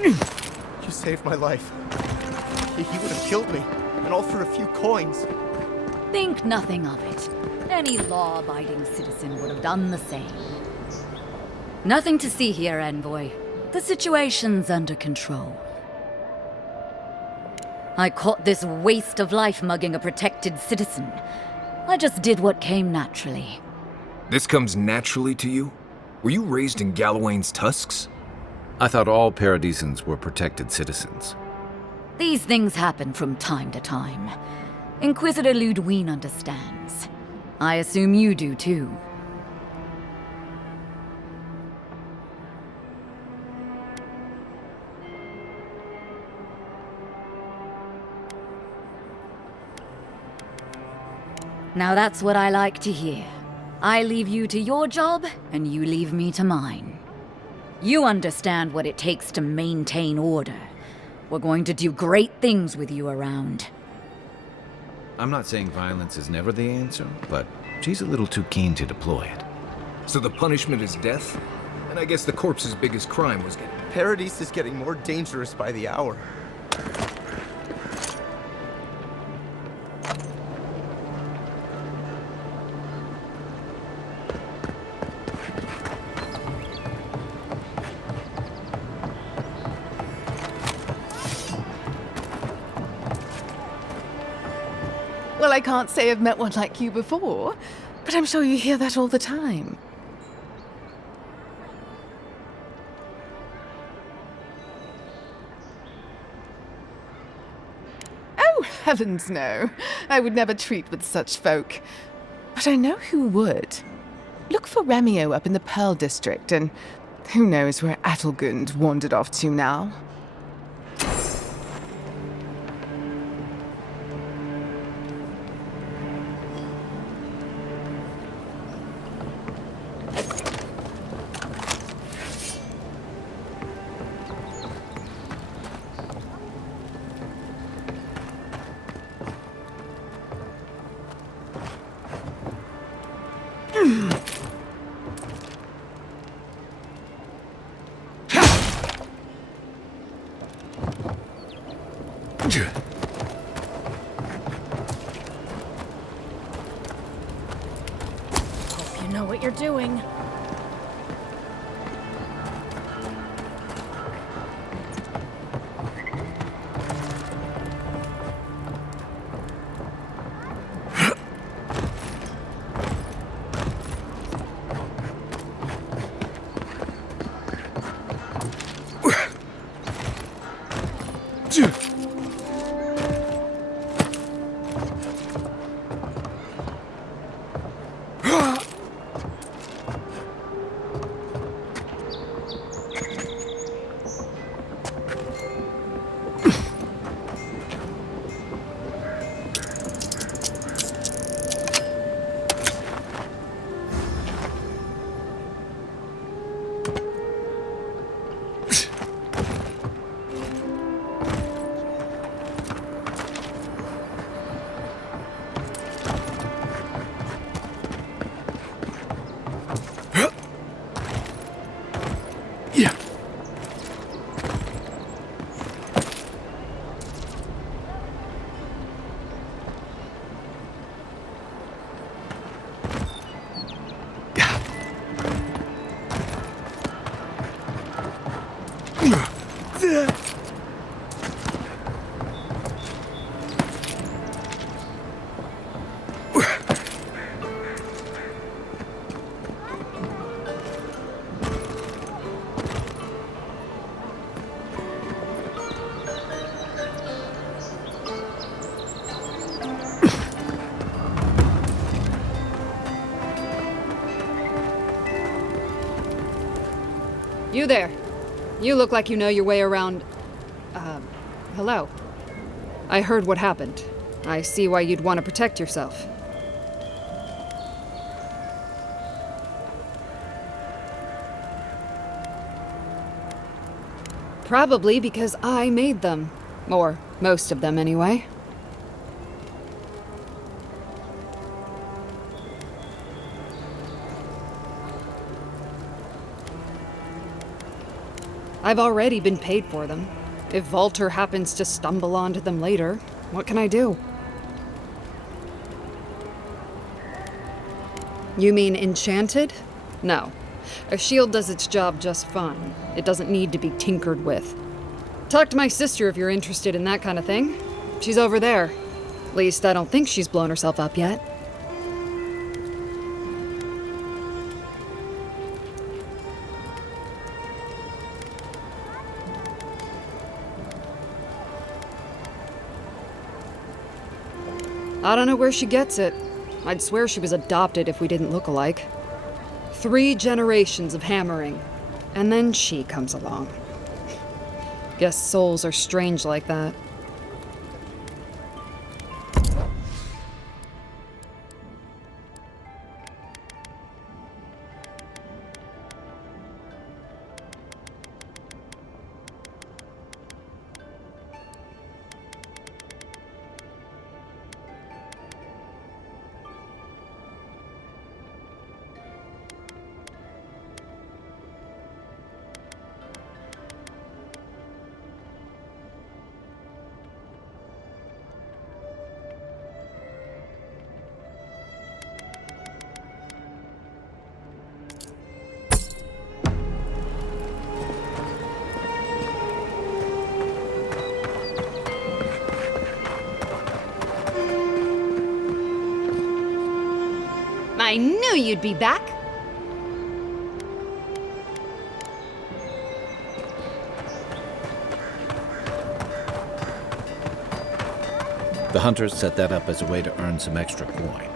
You saved my life. He would have killed me, and all for a few coins. Think nothing of it. Any law-abiding citizen would have done the same. Nothing to see here, Envoy. The situation's under control. I caught this waste of life mugging a protected citizen. I just did what came naturally. This comes naturally to you? Were you raised in Gallowayne's tusks? I thought all Paradisans were protected citizens. These things happen from time to time. Inquisitor Ludwine understands. I assume you do too. Now that's what I like to hear. I leave you to your job, and you leave me to mine. You understand what it takes to maintain order. We're going to do great things with you around. I'm not saying violence is never the answer, but she's a little too keen to deploy it. So the punishment is death? And I guess the corpse's biggest crime was getting... Paradise is getting more dangerous by the hour. Well, I can't say I've met one like you before, but I'm sure you hear that all the time. heavens no. I would never treat with such folk. But I know who would. Look for Remio up in the Pearl District, and who knows where Adelgund wandered off to now. Hope you know what you're doing. You there. You look like you know your way around... hello. I heard what happened. I see why you'd want to protect yourself. Probably because I made them. Or most of them, anyway. I've already been paid for them. If Volter happens to stumble onto them later, what can I do? You mean enchanted? No. A shield does its job just fine. It doesn't need to be tinkered with. Talk to my sister if you're interested in that kind of thing. She's over there. At least I don't think she's blown herself up yet. I don't know where she gets it. I'd swear she was adopted if we didn't look alike. 3 generations of hammering, and then she comes along. Guess souls are strange like that. I knew you'd be back! The hunters set that up as a way to earn some extra coin.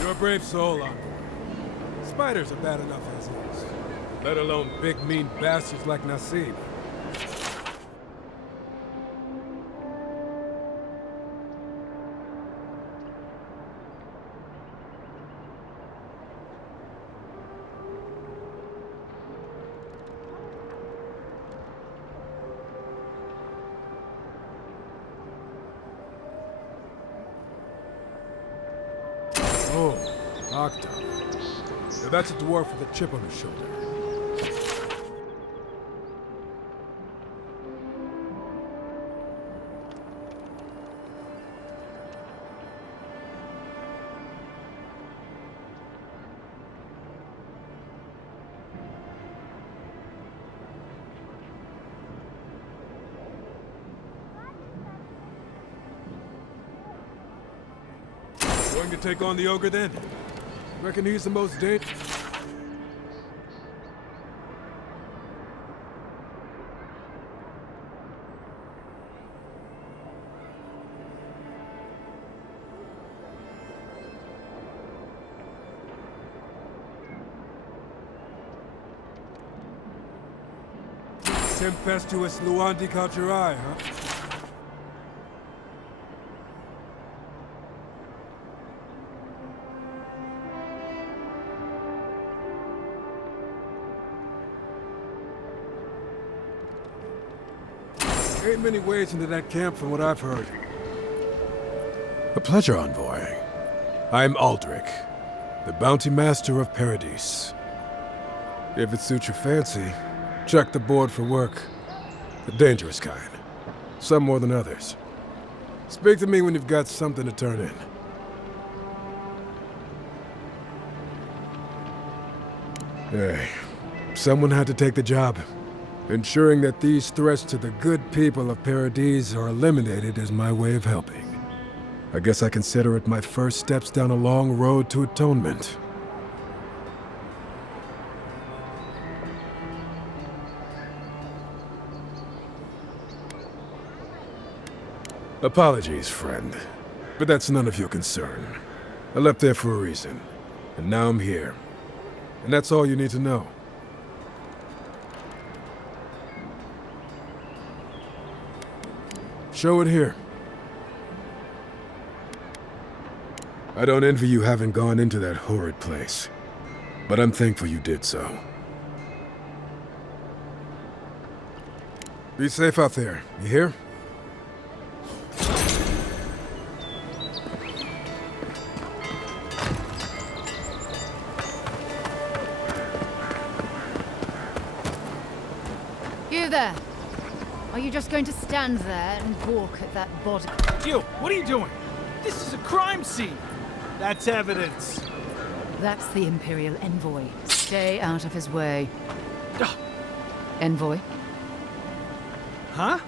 You're a brave soul, Envoy. Spiders are bad enough as is, let alone big, mean bastards like Nasib. Oh, Octa. Now that's a dwarf with a chip on his shoulder. Going to take on the ogre then? Reckon he's the most dangerous? Tempestuous Luandi caught your eye, huh? Ain't many ways into that camp from what I've heard. A pleasure, Envoy. I'm Aldrich, the bounty master of Paradise. If it suits your fancy, check the board for work. The dangerous kind. Some more than others. Speak to me when you've got something to turn in. Hey, someone had to take the job. Ensuring that these threats to the good people of Paradise are eliminated is my way of helping. I guess I consider it my first steps down a long road to atonement. Apologies, friend, but that's none of your concern. I left there for a reason, and now I'm here. And that's all you need to know. Show it here. I don't envy you having gone into that horrid place, but I'm thankful you did so. Be safe out there, you hear? You there! Are you just going to stand there and walk at that body? You! What are you doing? This is a crime scene! That's evidence. That's the Imperial Envoy. Stay out of his way. Envoy? Huh?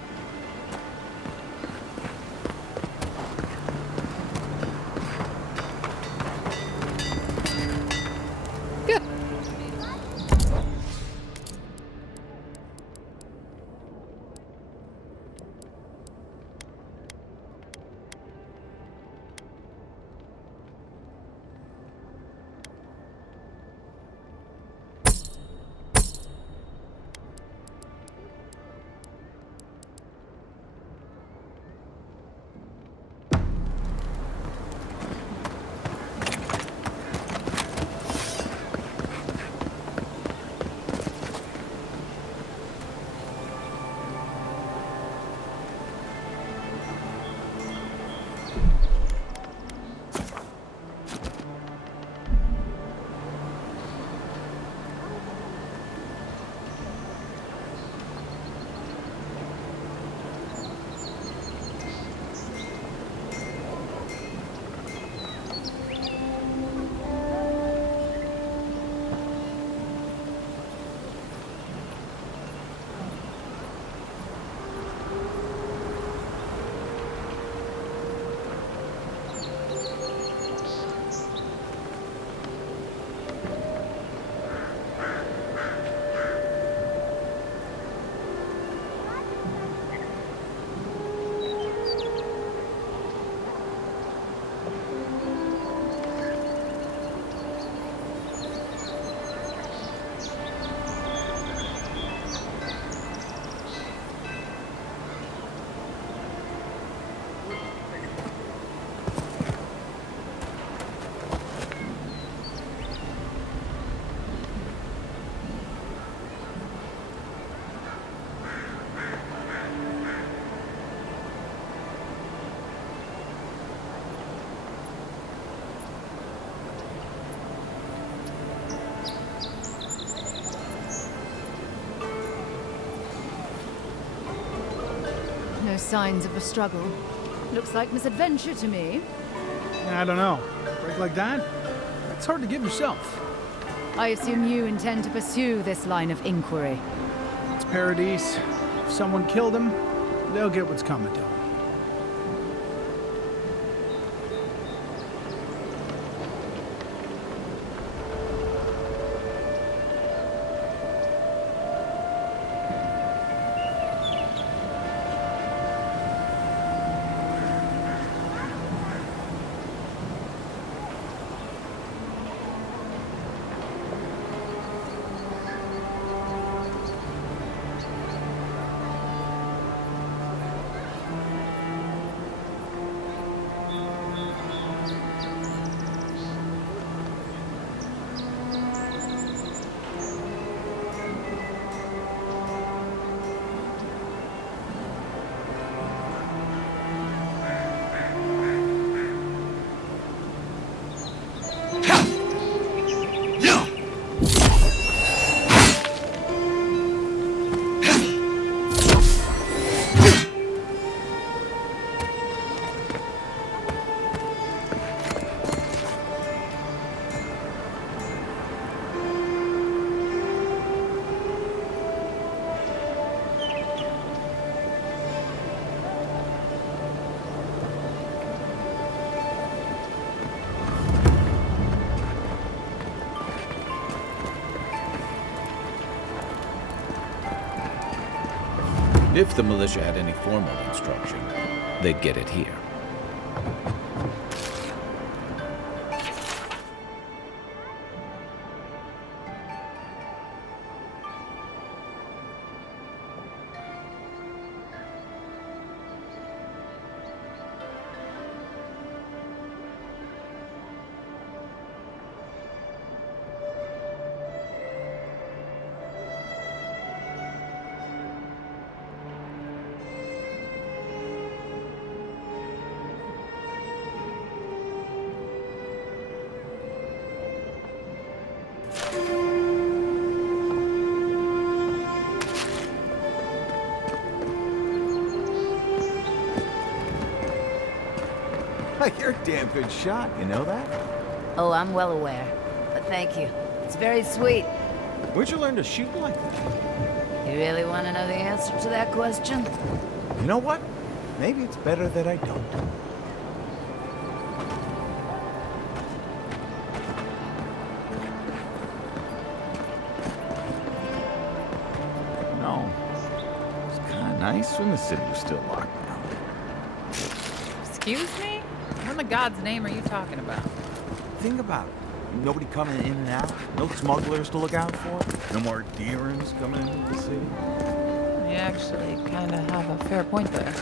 signs of a struggle. Looks like misadventure to me. I don't know. Break like that? It's hard to give yourself. I assume you intend to pursue this line of inquiry. It's Paradise. If someone killed him, they'll get what's coming to them. If the militia had any formal instruction, they'd get it here. You're a damn good shot, you know that? Oh, I'm well aware. But thank you. It's very sweet. Where'd you learn to shoot like that? You really want to know the answer to that question? You know what? Maybe it's better that I don't. No. It's kind of nice when the city was still locked down. Excuse me? What in the God's name are you talking about? Think about it. Nobody coming in and out. No smugglers to look out for. No more deerins coming into the city. You actually kind of have a fair point there.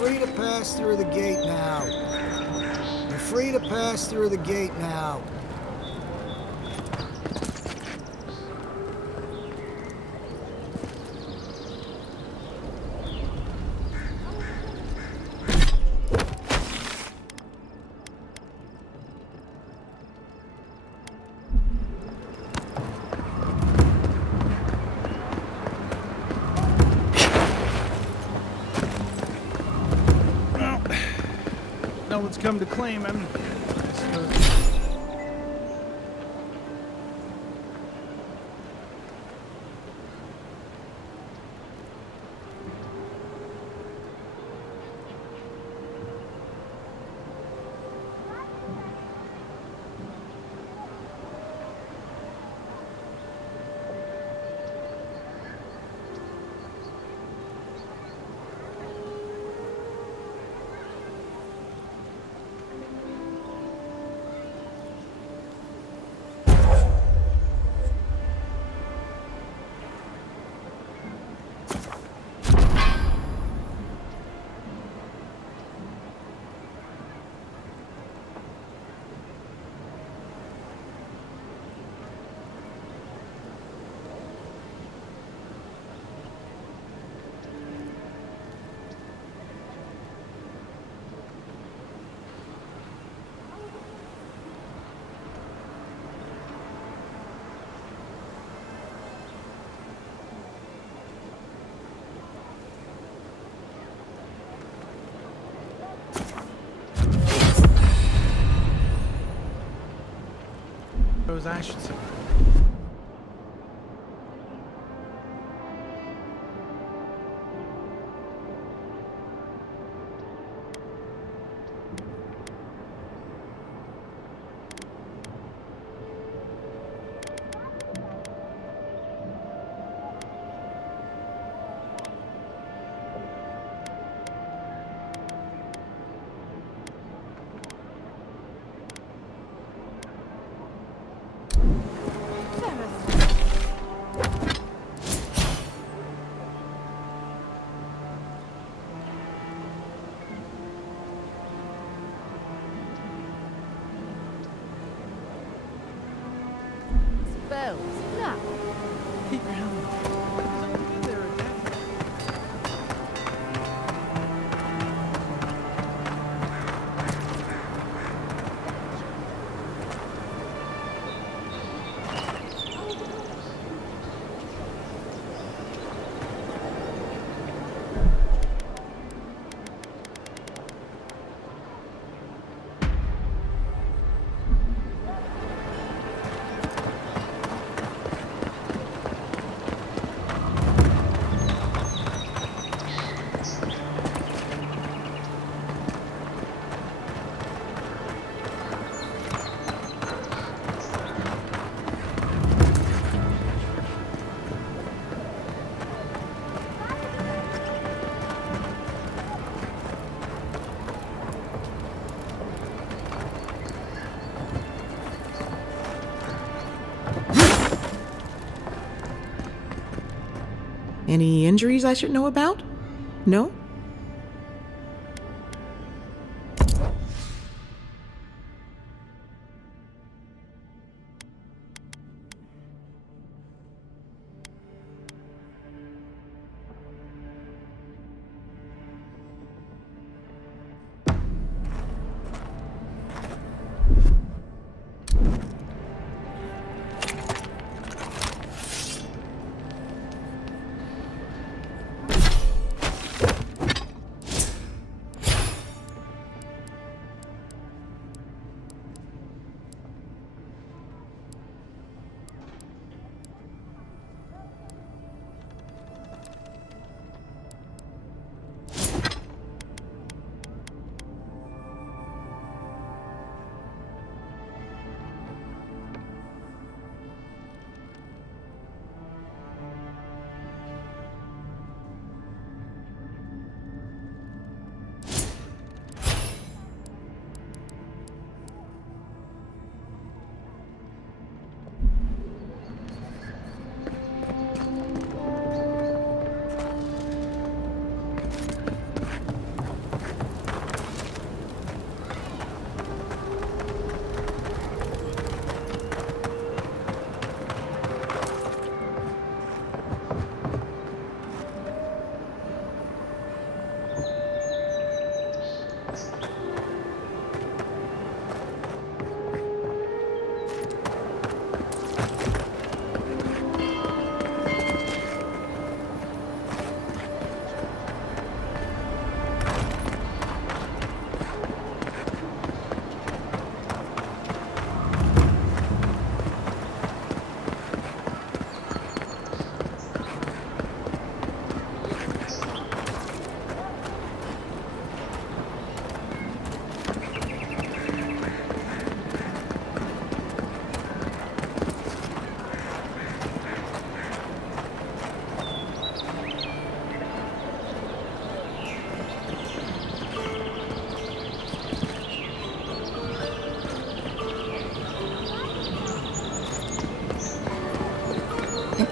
free to pass through the gate now. You're free to pass through the gate now. No one's come to claim him. I should say. Any injuries I should know about? No?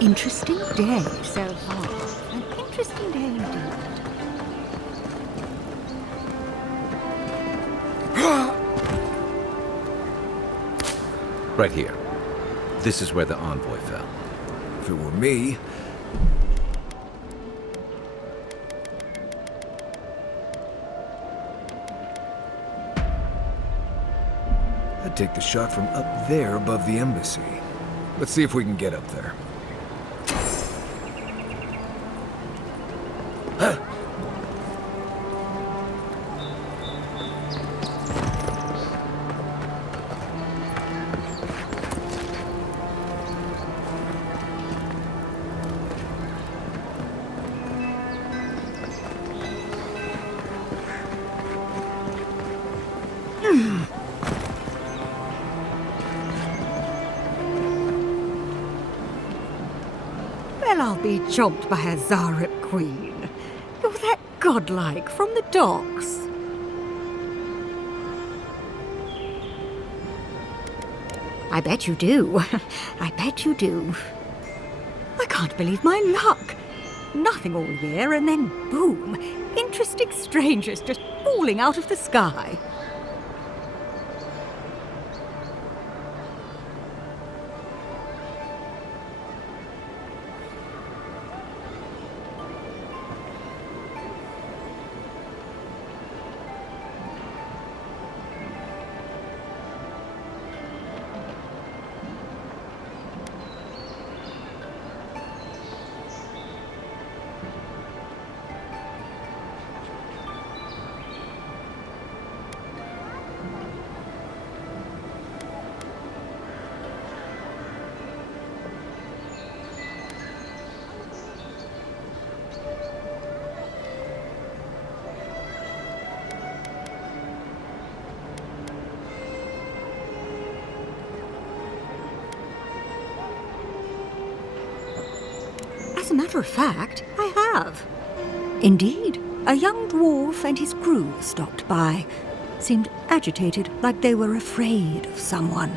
interesting day so far. An interesting day indeed. Right here. This is where the envoy fell. If it were me... I'd take the shot from up there above the embassy. Let's see if we can get up there. Huh. Well, I'll be chomped by a Zarep queen. You're that godlike from the docks. I bet you do. I bet you do. I can't believe my luck. Nothing all year, and then boom, interesting strangers just falling out of the sky. As a matter of fact, I have. Indeed, a young dwarf and his crew stopped by. Seemed agitated, like they were afraid of someone.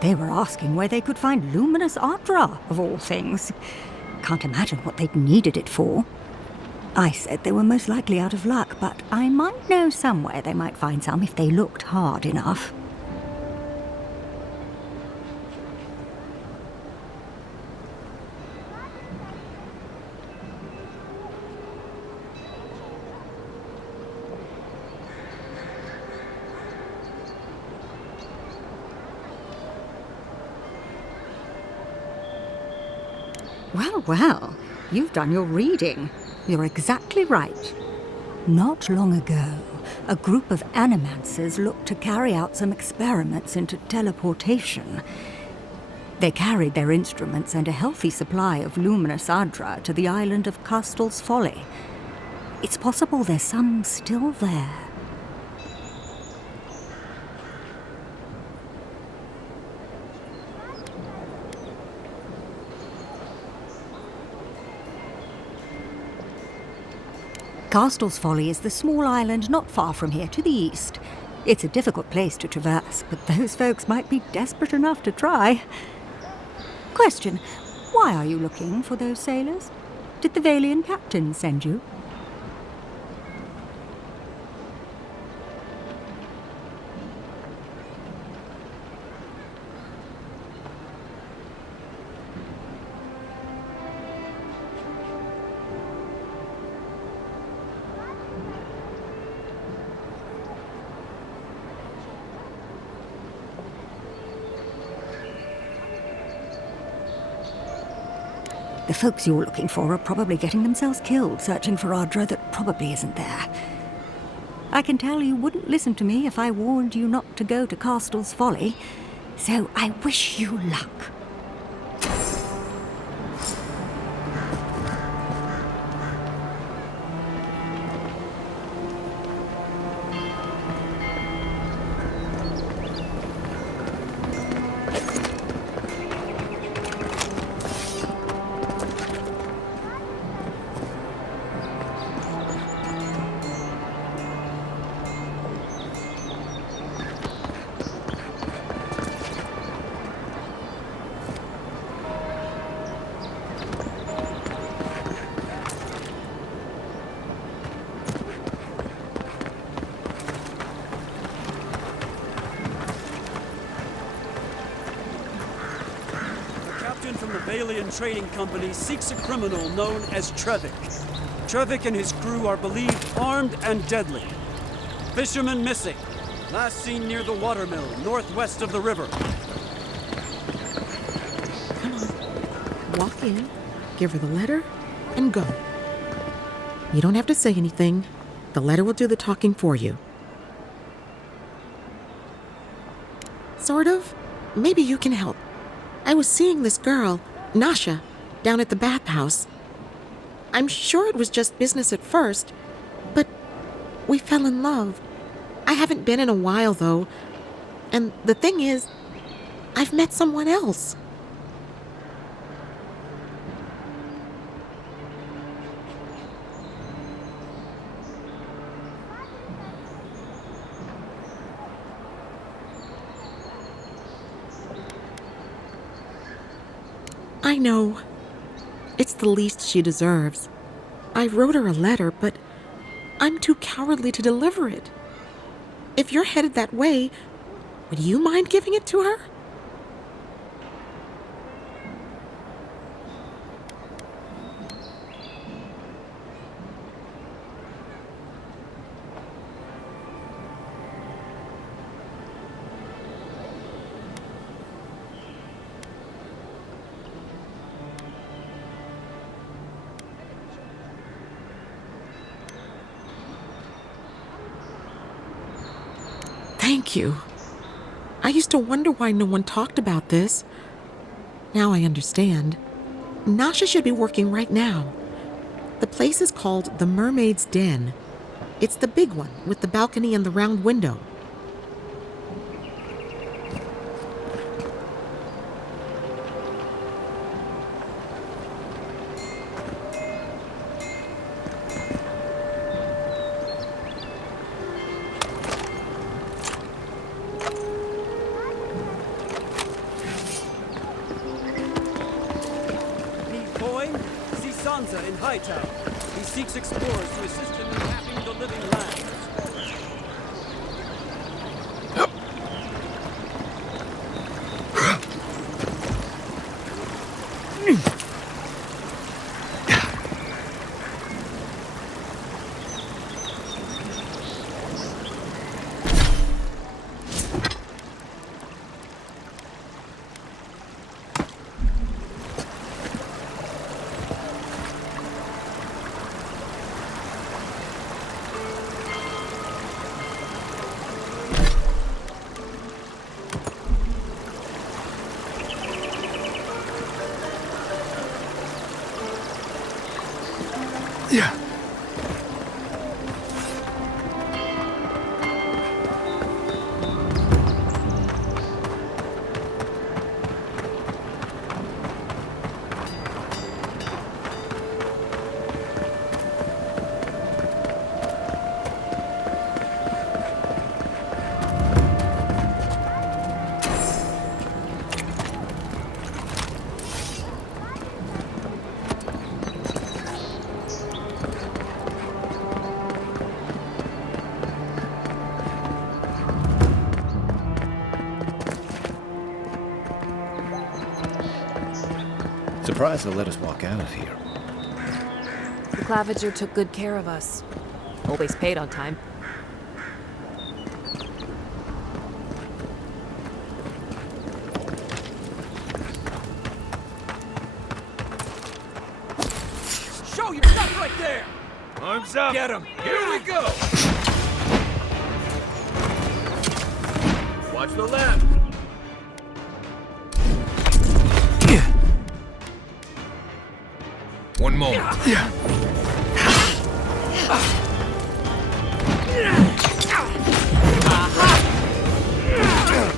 They were asking where they could find luminous Ardra, of all things. Can't imagine what they'd needed it for. I said they were most likely out of luck, but I might know somewhere they might find some if they looked hard enough. Well, well, you've done your reading. You're exactly right. Not long ago, a group of animancers looked to carry out some experiments into teleportation. They carried their instruments and a healthy supply of luminous Ardra to the island of Castel's Folly. It's possible there's some still there. Castel's Folly is the small island not far from here to the east. It's a difficult place to traverse, but those folks might be desperate enough to try. Question, why are you looking for those sailors? Did the Valian captain send you? The folks you're looking for are probably getting themselves killed searching for Ardra that probably isn't there. I can tell you wouldn't listen to me if I warned you not to go to Castel's Folly, so I wish you luck. Valian Trading Company seeks a criminal known as Trevik. Trevik and his crew are believed armed and deadly. Fisherman missing. Last seen near the watermill, northwest of the river. Come on. Walk in, give her the letter, and go. You don't have to say anything. The letter will do the talking for you. Sort of. Maybe you can help. I was seeing this girl, Nasha, down at the bathhouse. I'm sure it was just business at first, but we fell in love. I haven't been in a while, though. And the thing is, I've met someone else. I know. It's the least she deserves. I wrote her a letter, but I'm too cowardly to deliver it. If you're headed that way, would you mind giving it to her? Thank you. I used to wonder why no one talked about this. Now I understand. Nasha should be working right now. The place is called the Mermaid's Den. It's the big one with the balcony and the round window. In Hightown. He seeks explorers to assist him in mapping the living lands. Yeah. Surprised they'll let us walk out of here. The Claviger took good care of us. Always paid on time. Show your stuff right there! Arms up! Get him! Here we go! Watch the left! One moment.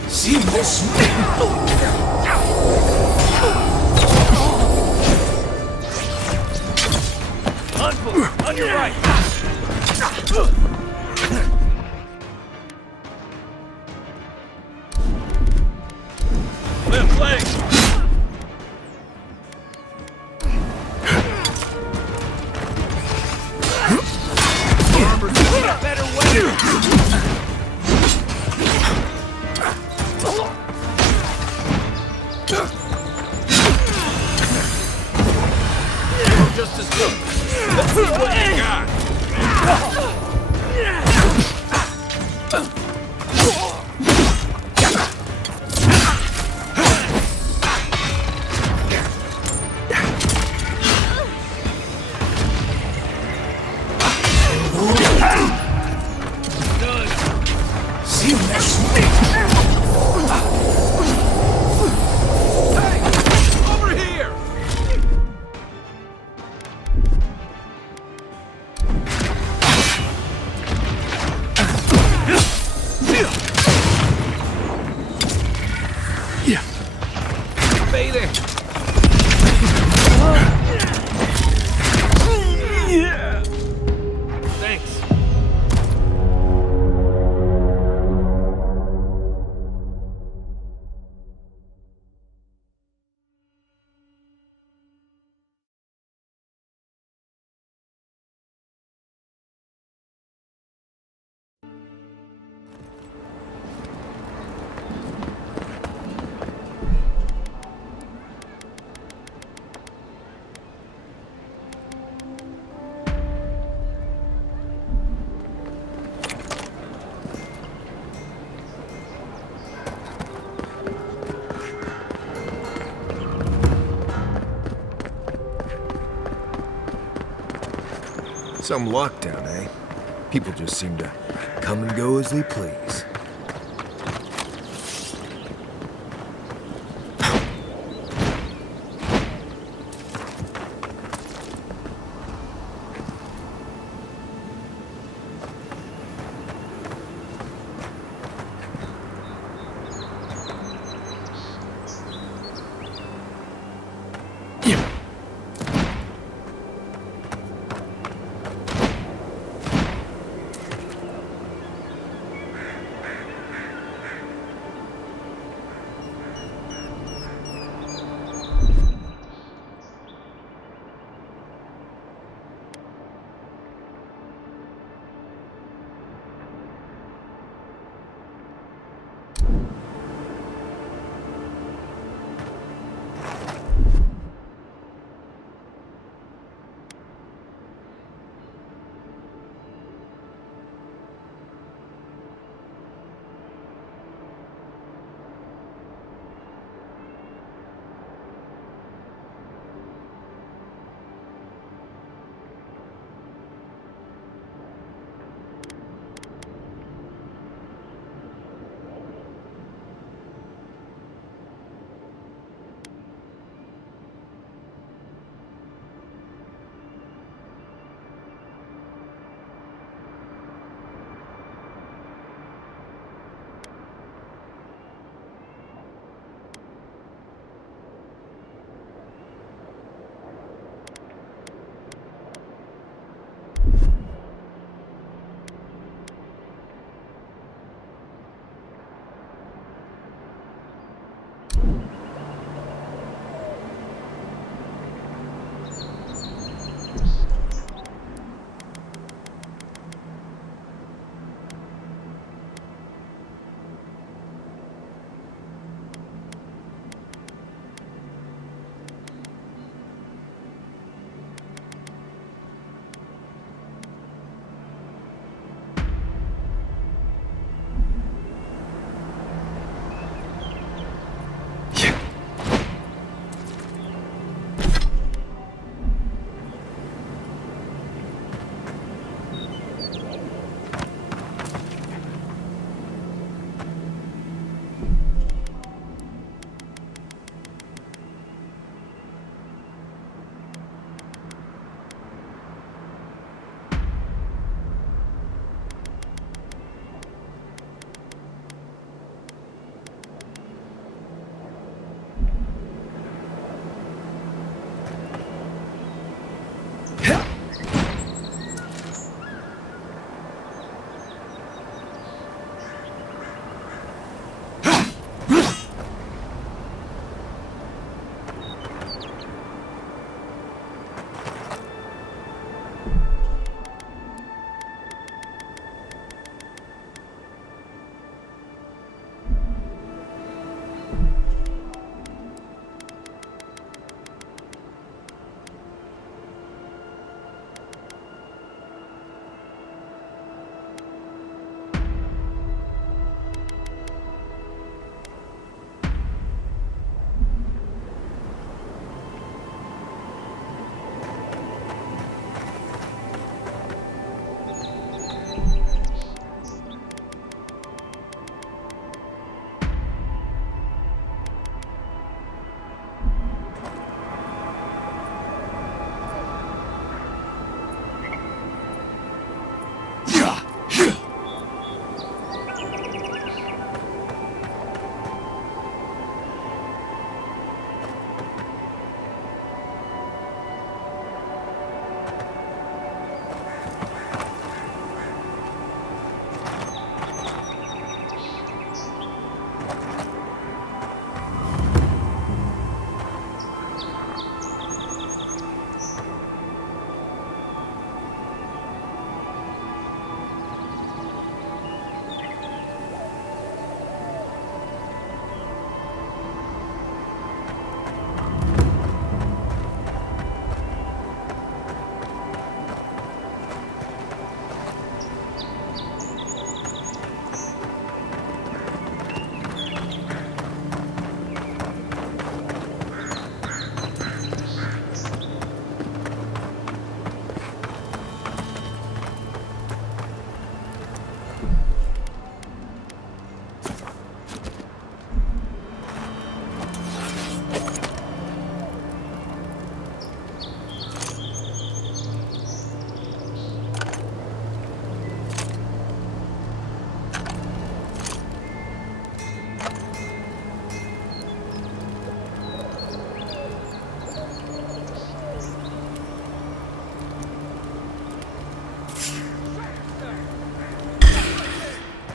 See this? On your right! Left leg! Better way! Some lockdown, eh? People just seem to come and go as they please.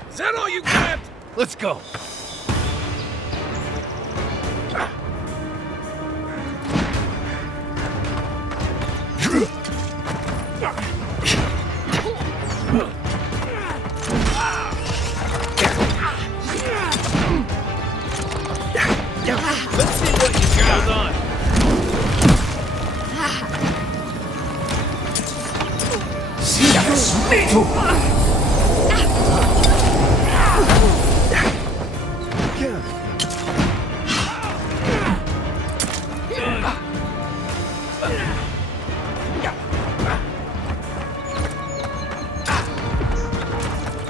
Is that all you grabbed? Let's go. Let's see what you got. Hold on.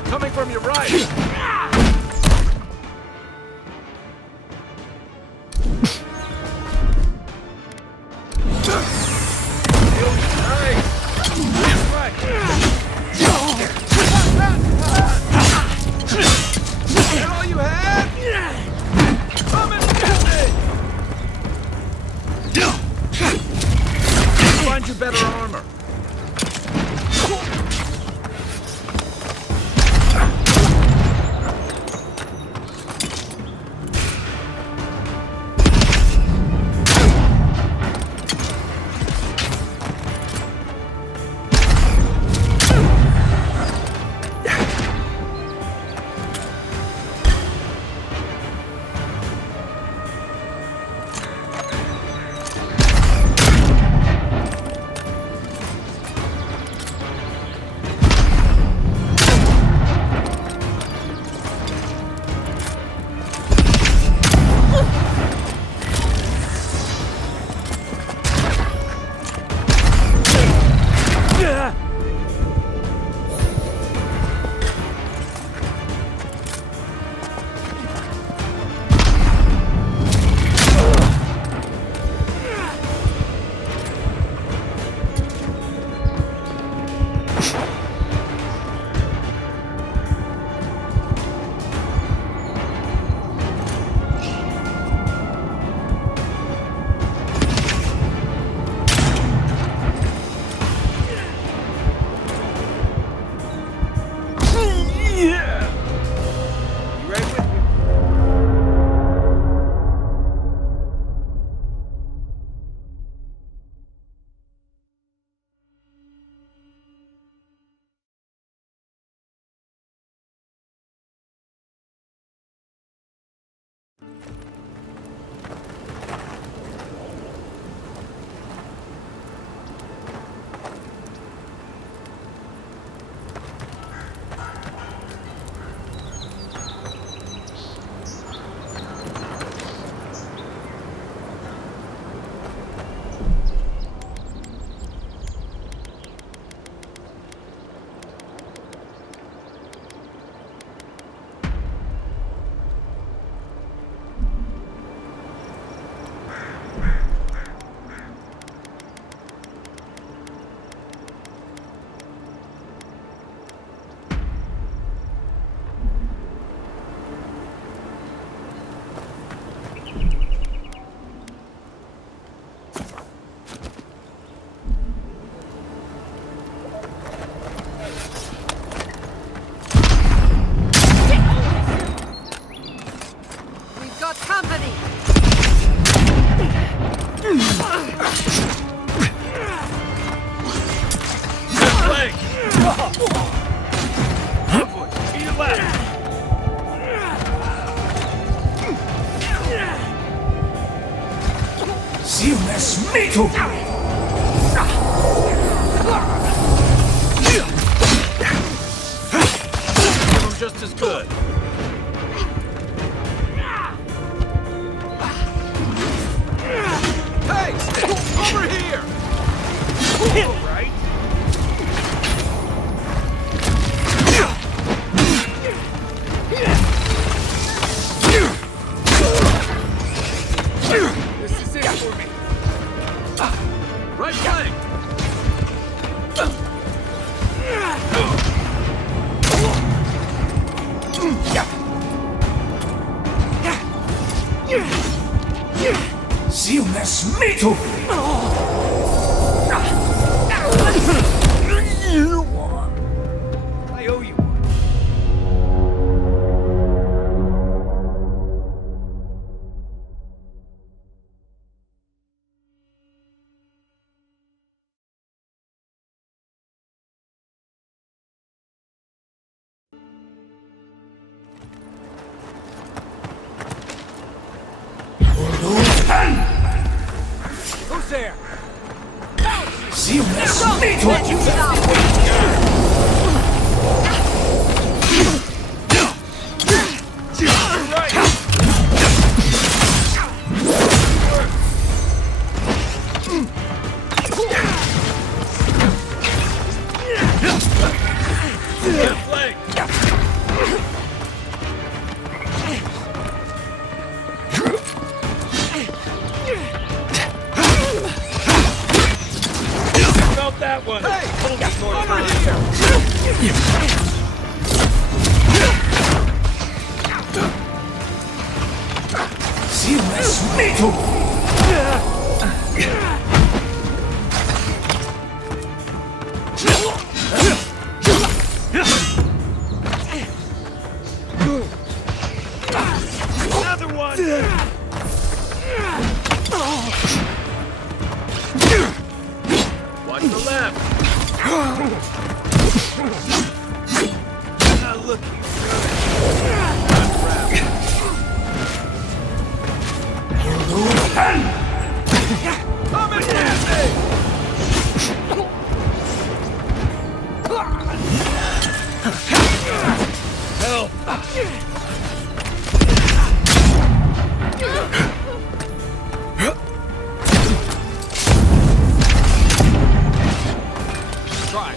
Coming from your right. Find you better armor. Give him just as good. Hey! Over here! All right. This is it for me. Right flank. See me smito! Who's there? Seamless metal! Felt that one. Hey, Seamless metal! Another one. Watch the left. Not looking Come and get Help! Try.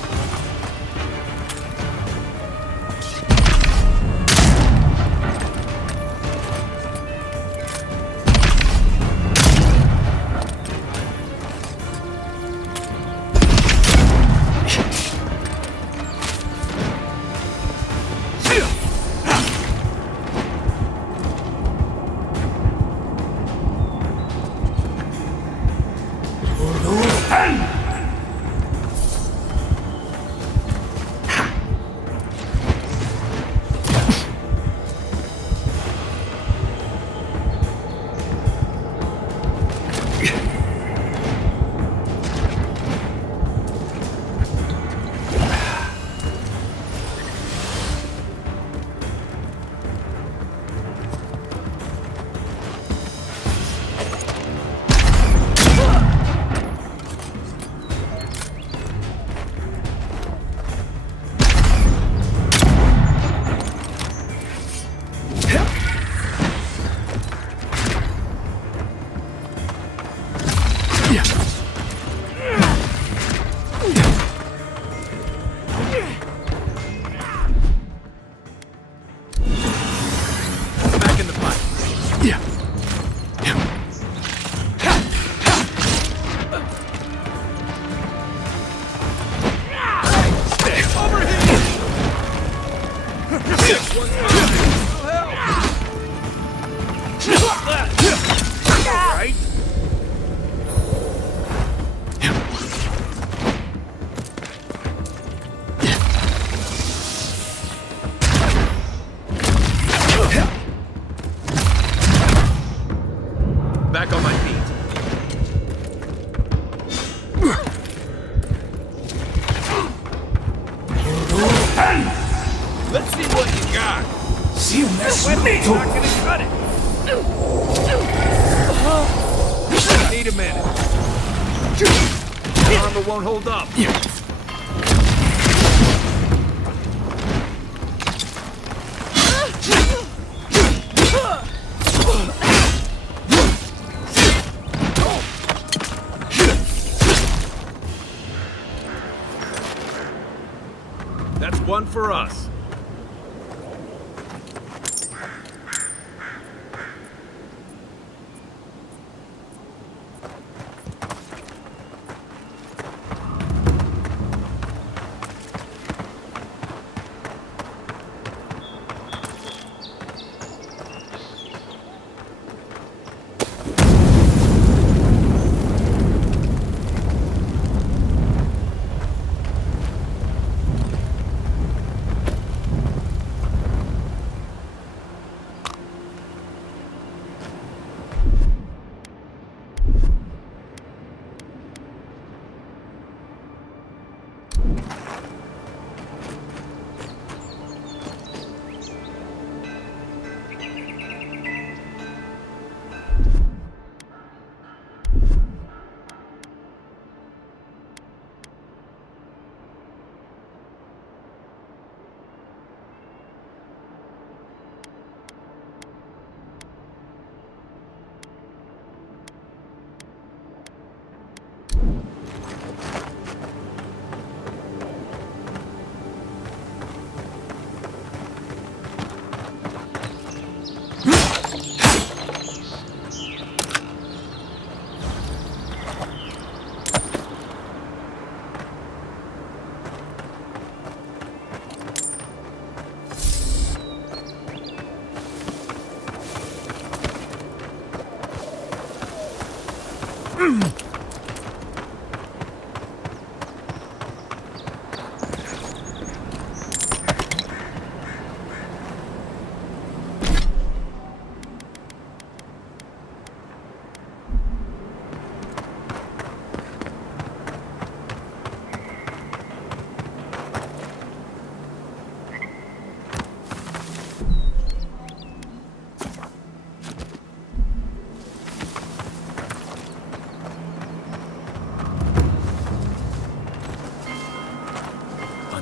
Back in the fight. Over here! This one's mine. Right? Back on my feet. Let's see what you got. Seamless Weapon's metal! not gonna cut it. Need a minute. The armor won't hold up. That's one for us.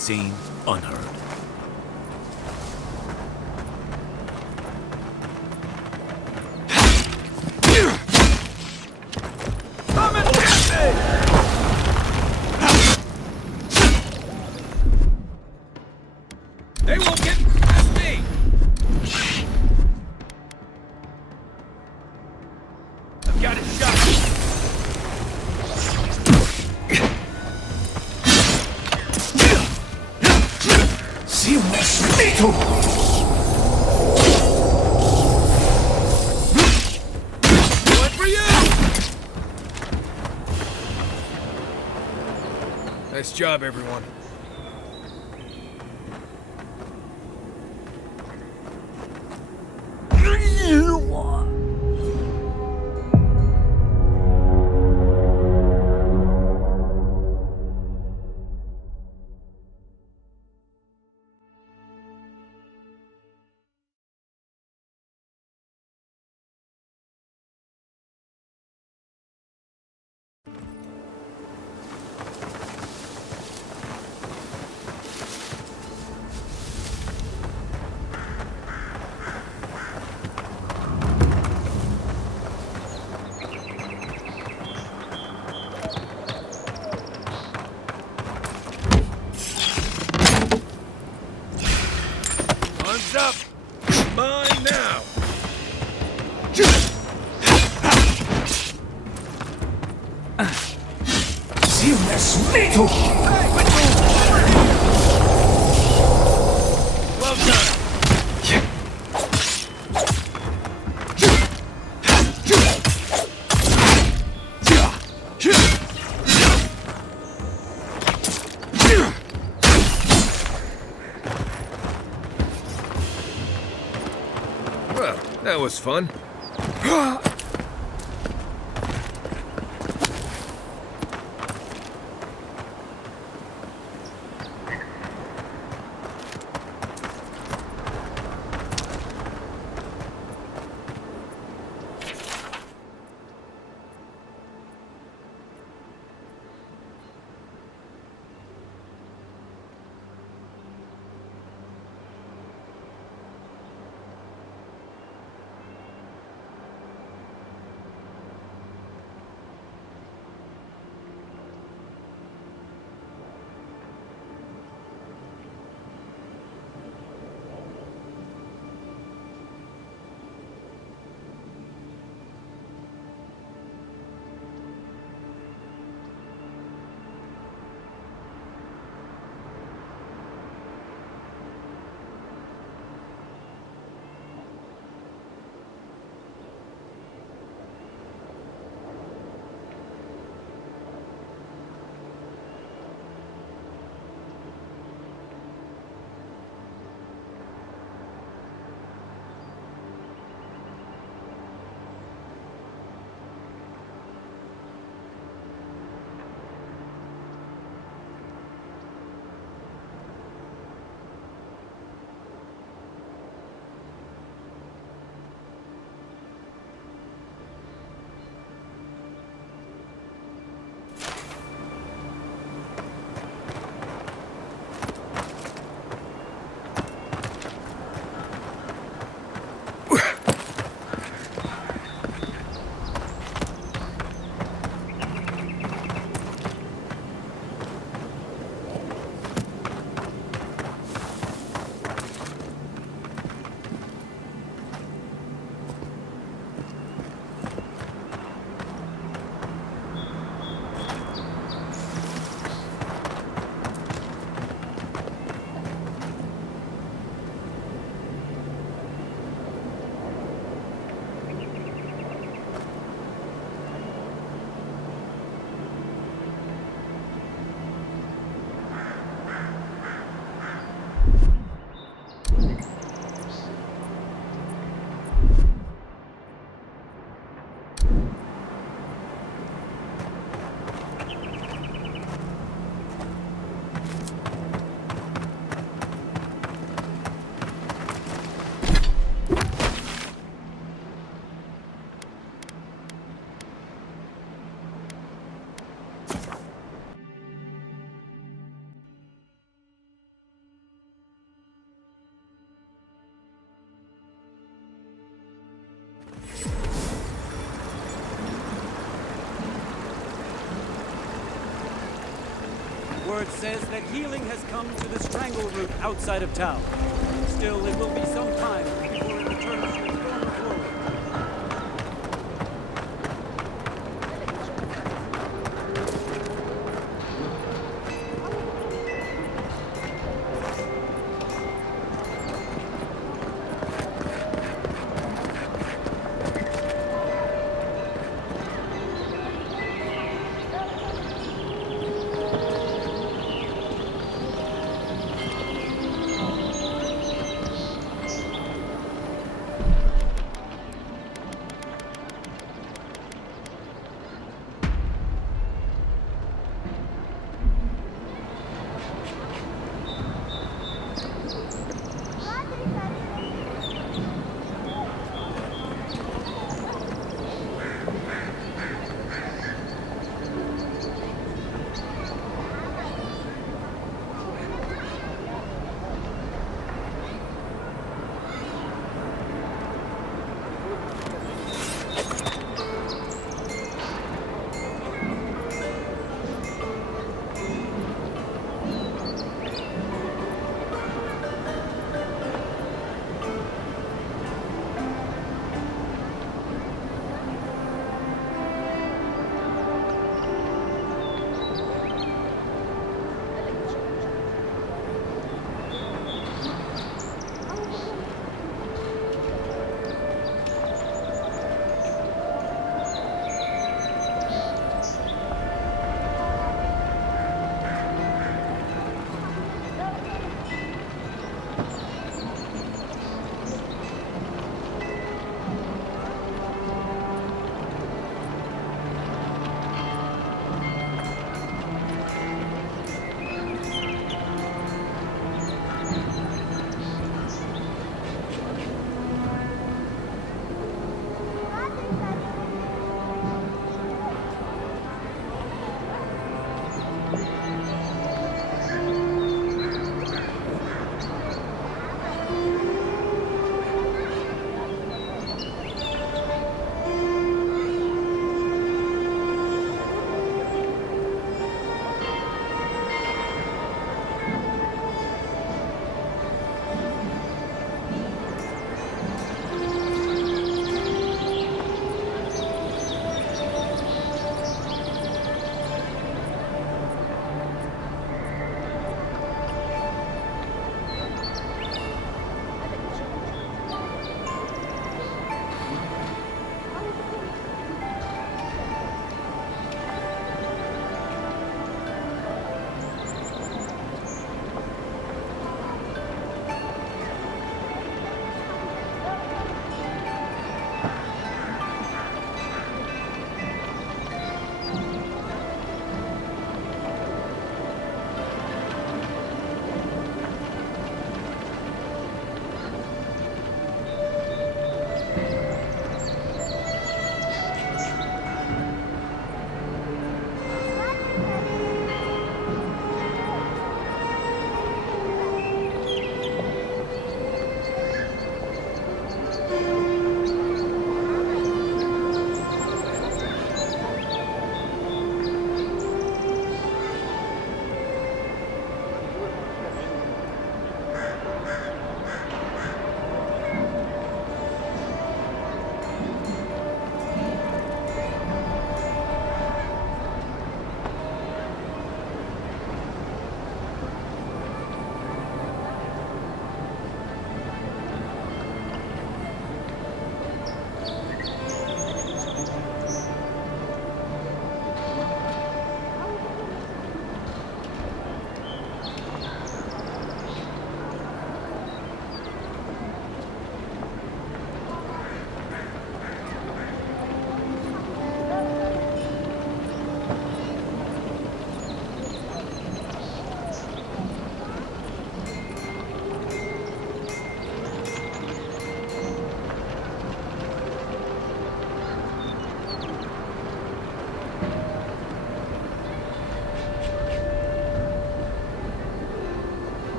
unseen, unheard. They won't get past me! I've got it shot! See you next week! One for you! Nice job, everyone. Arms up! Mine now! See you next week! Well done! Well, that was fun. word says that healing has come to the strangle root outside of town. Still, it will be some time before it returns to its former glory.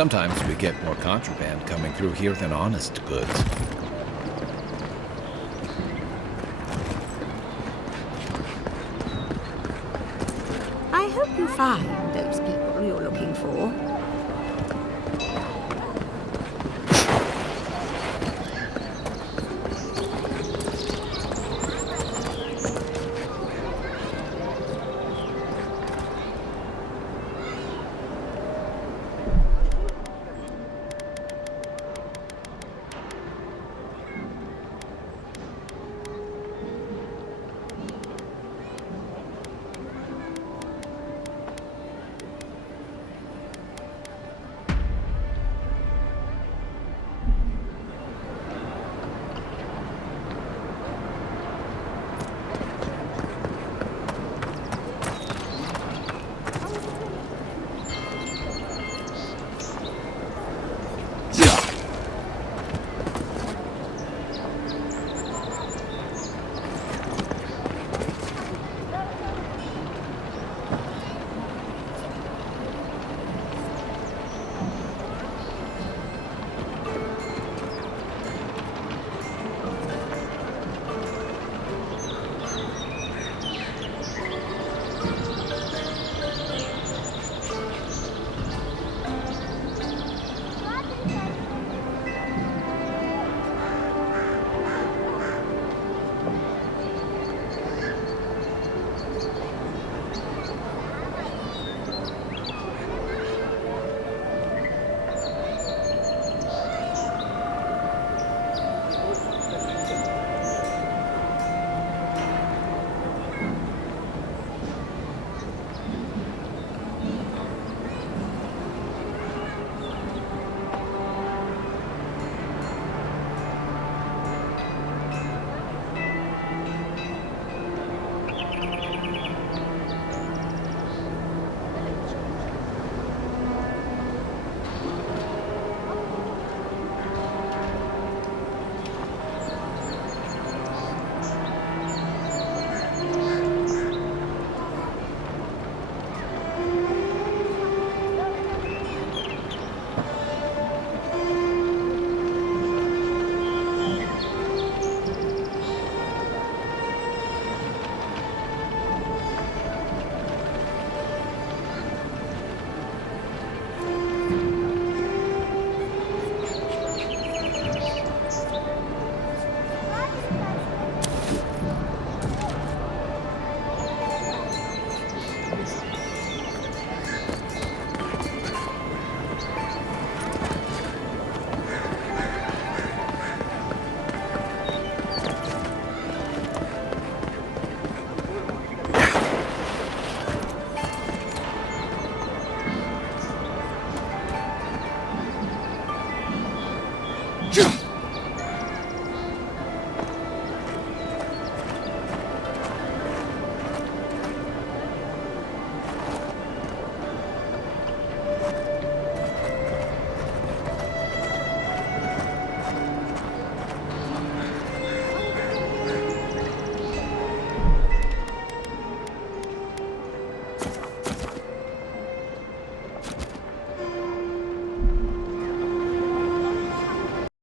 Sometimes we get more contraband coming through here than honest goods. I hope you find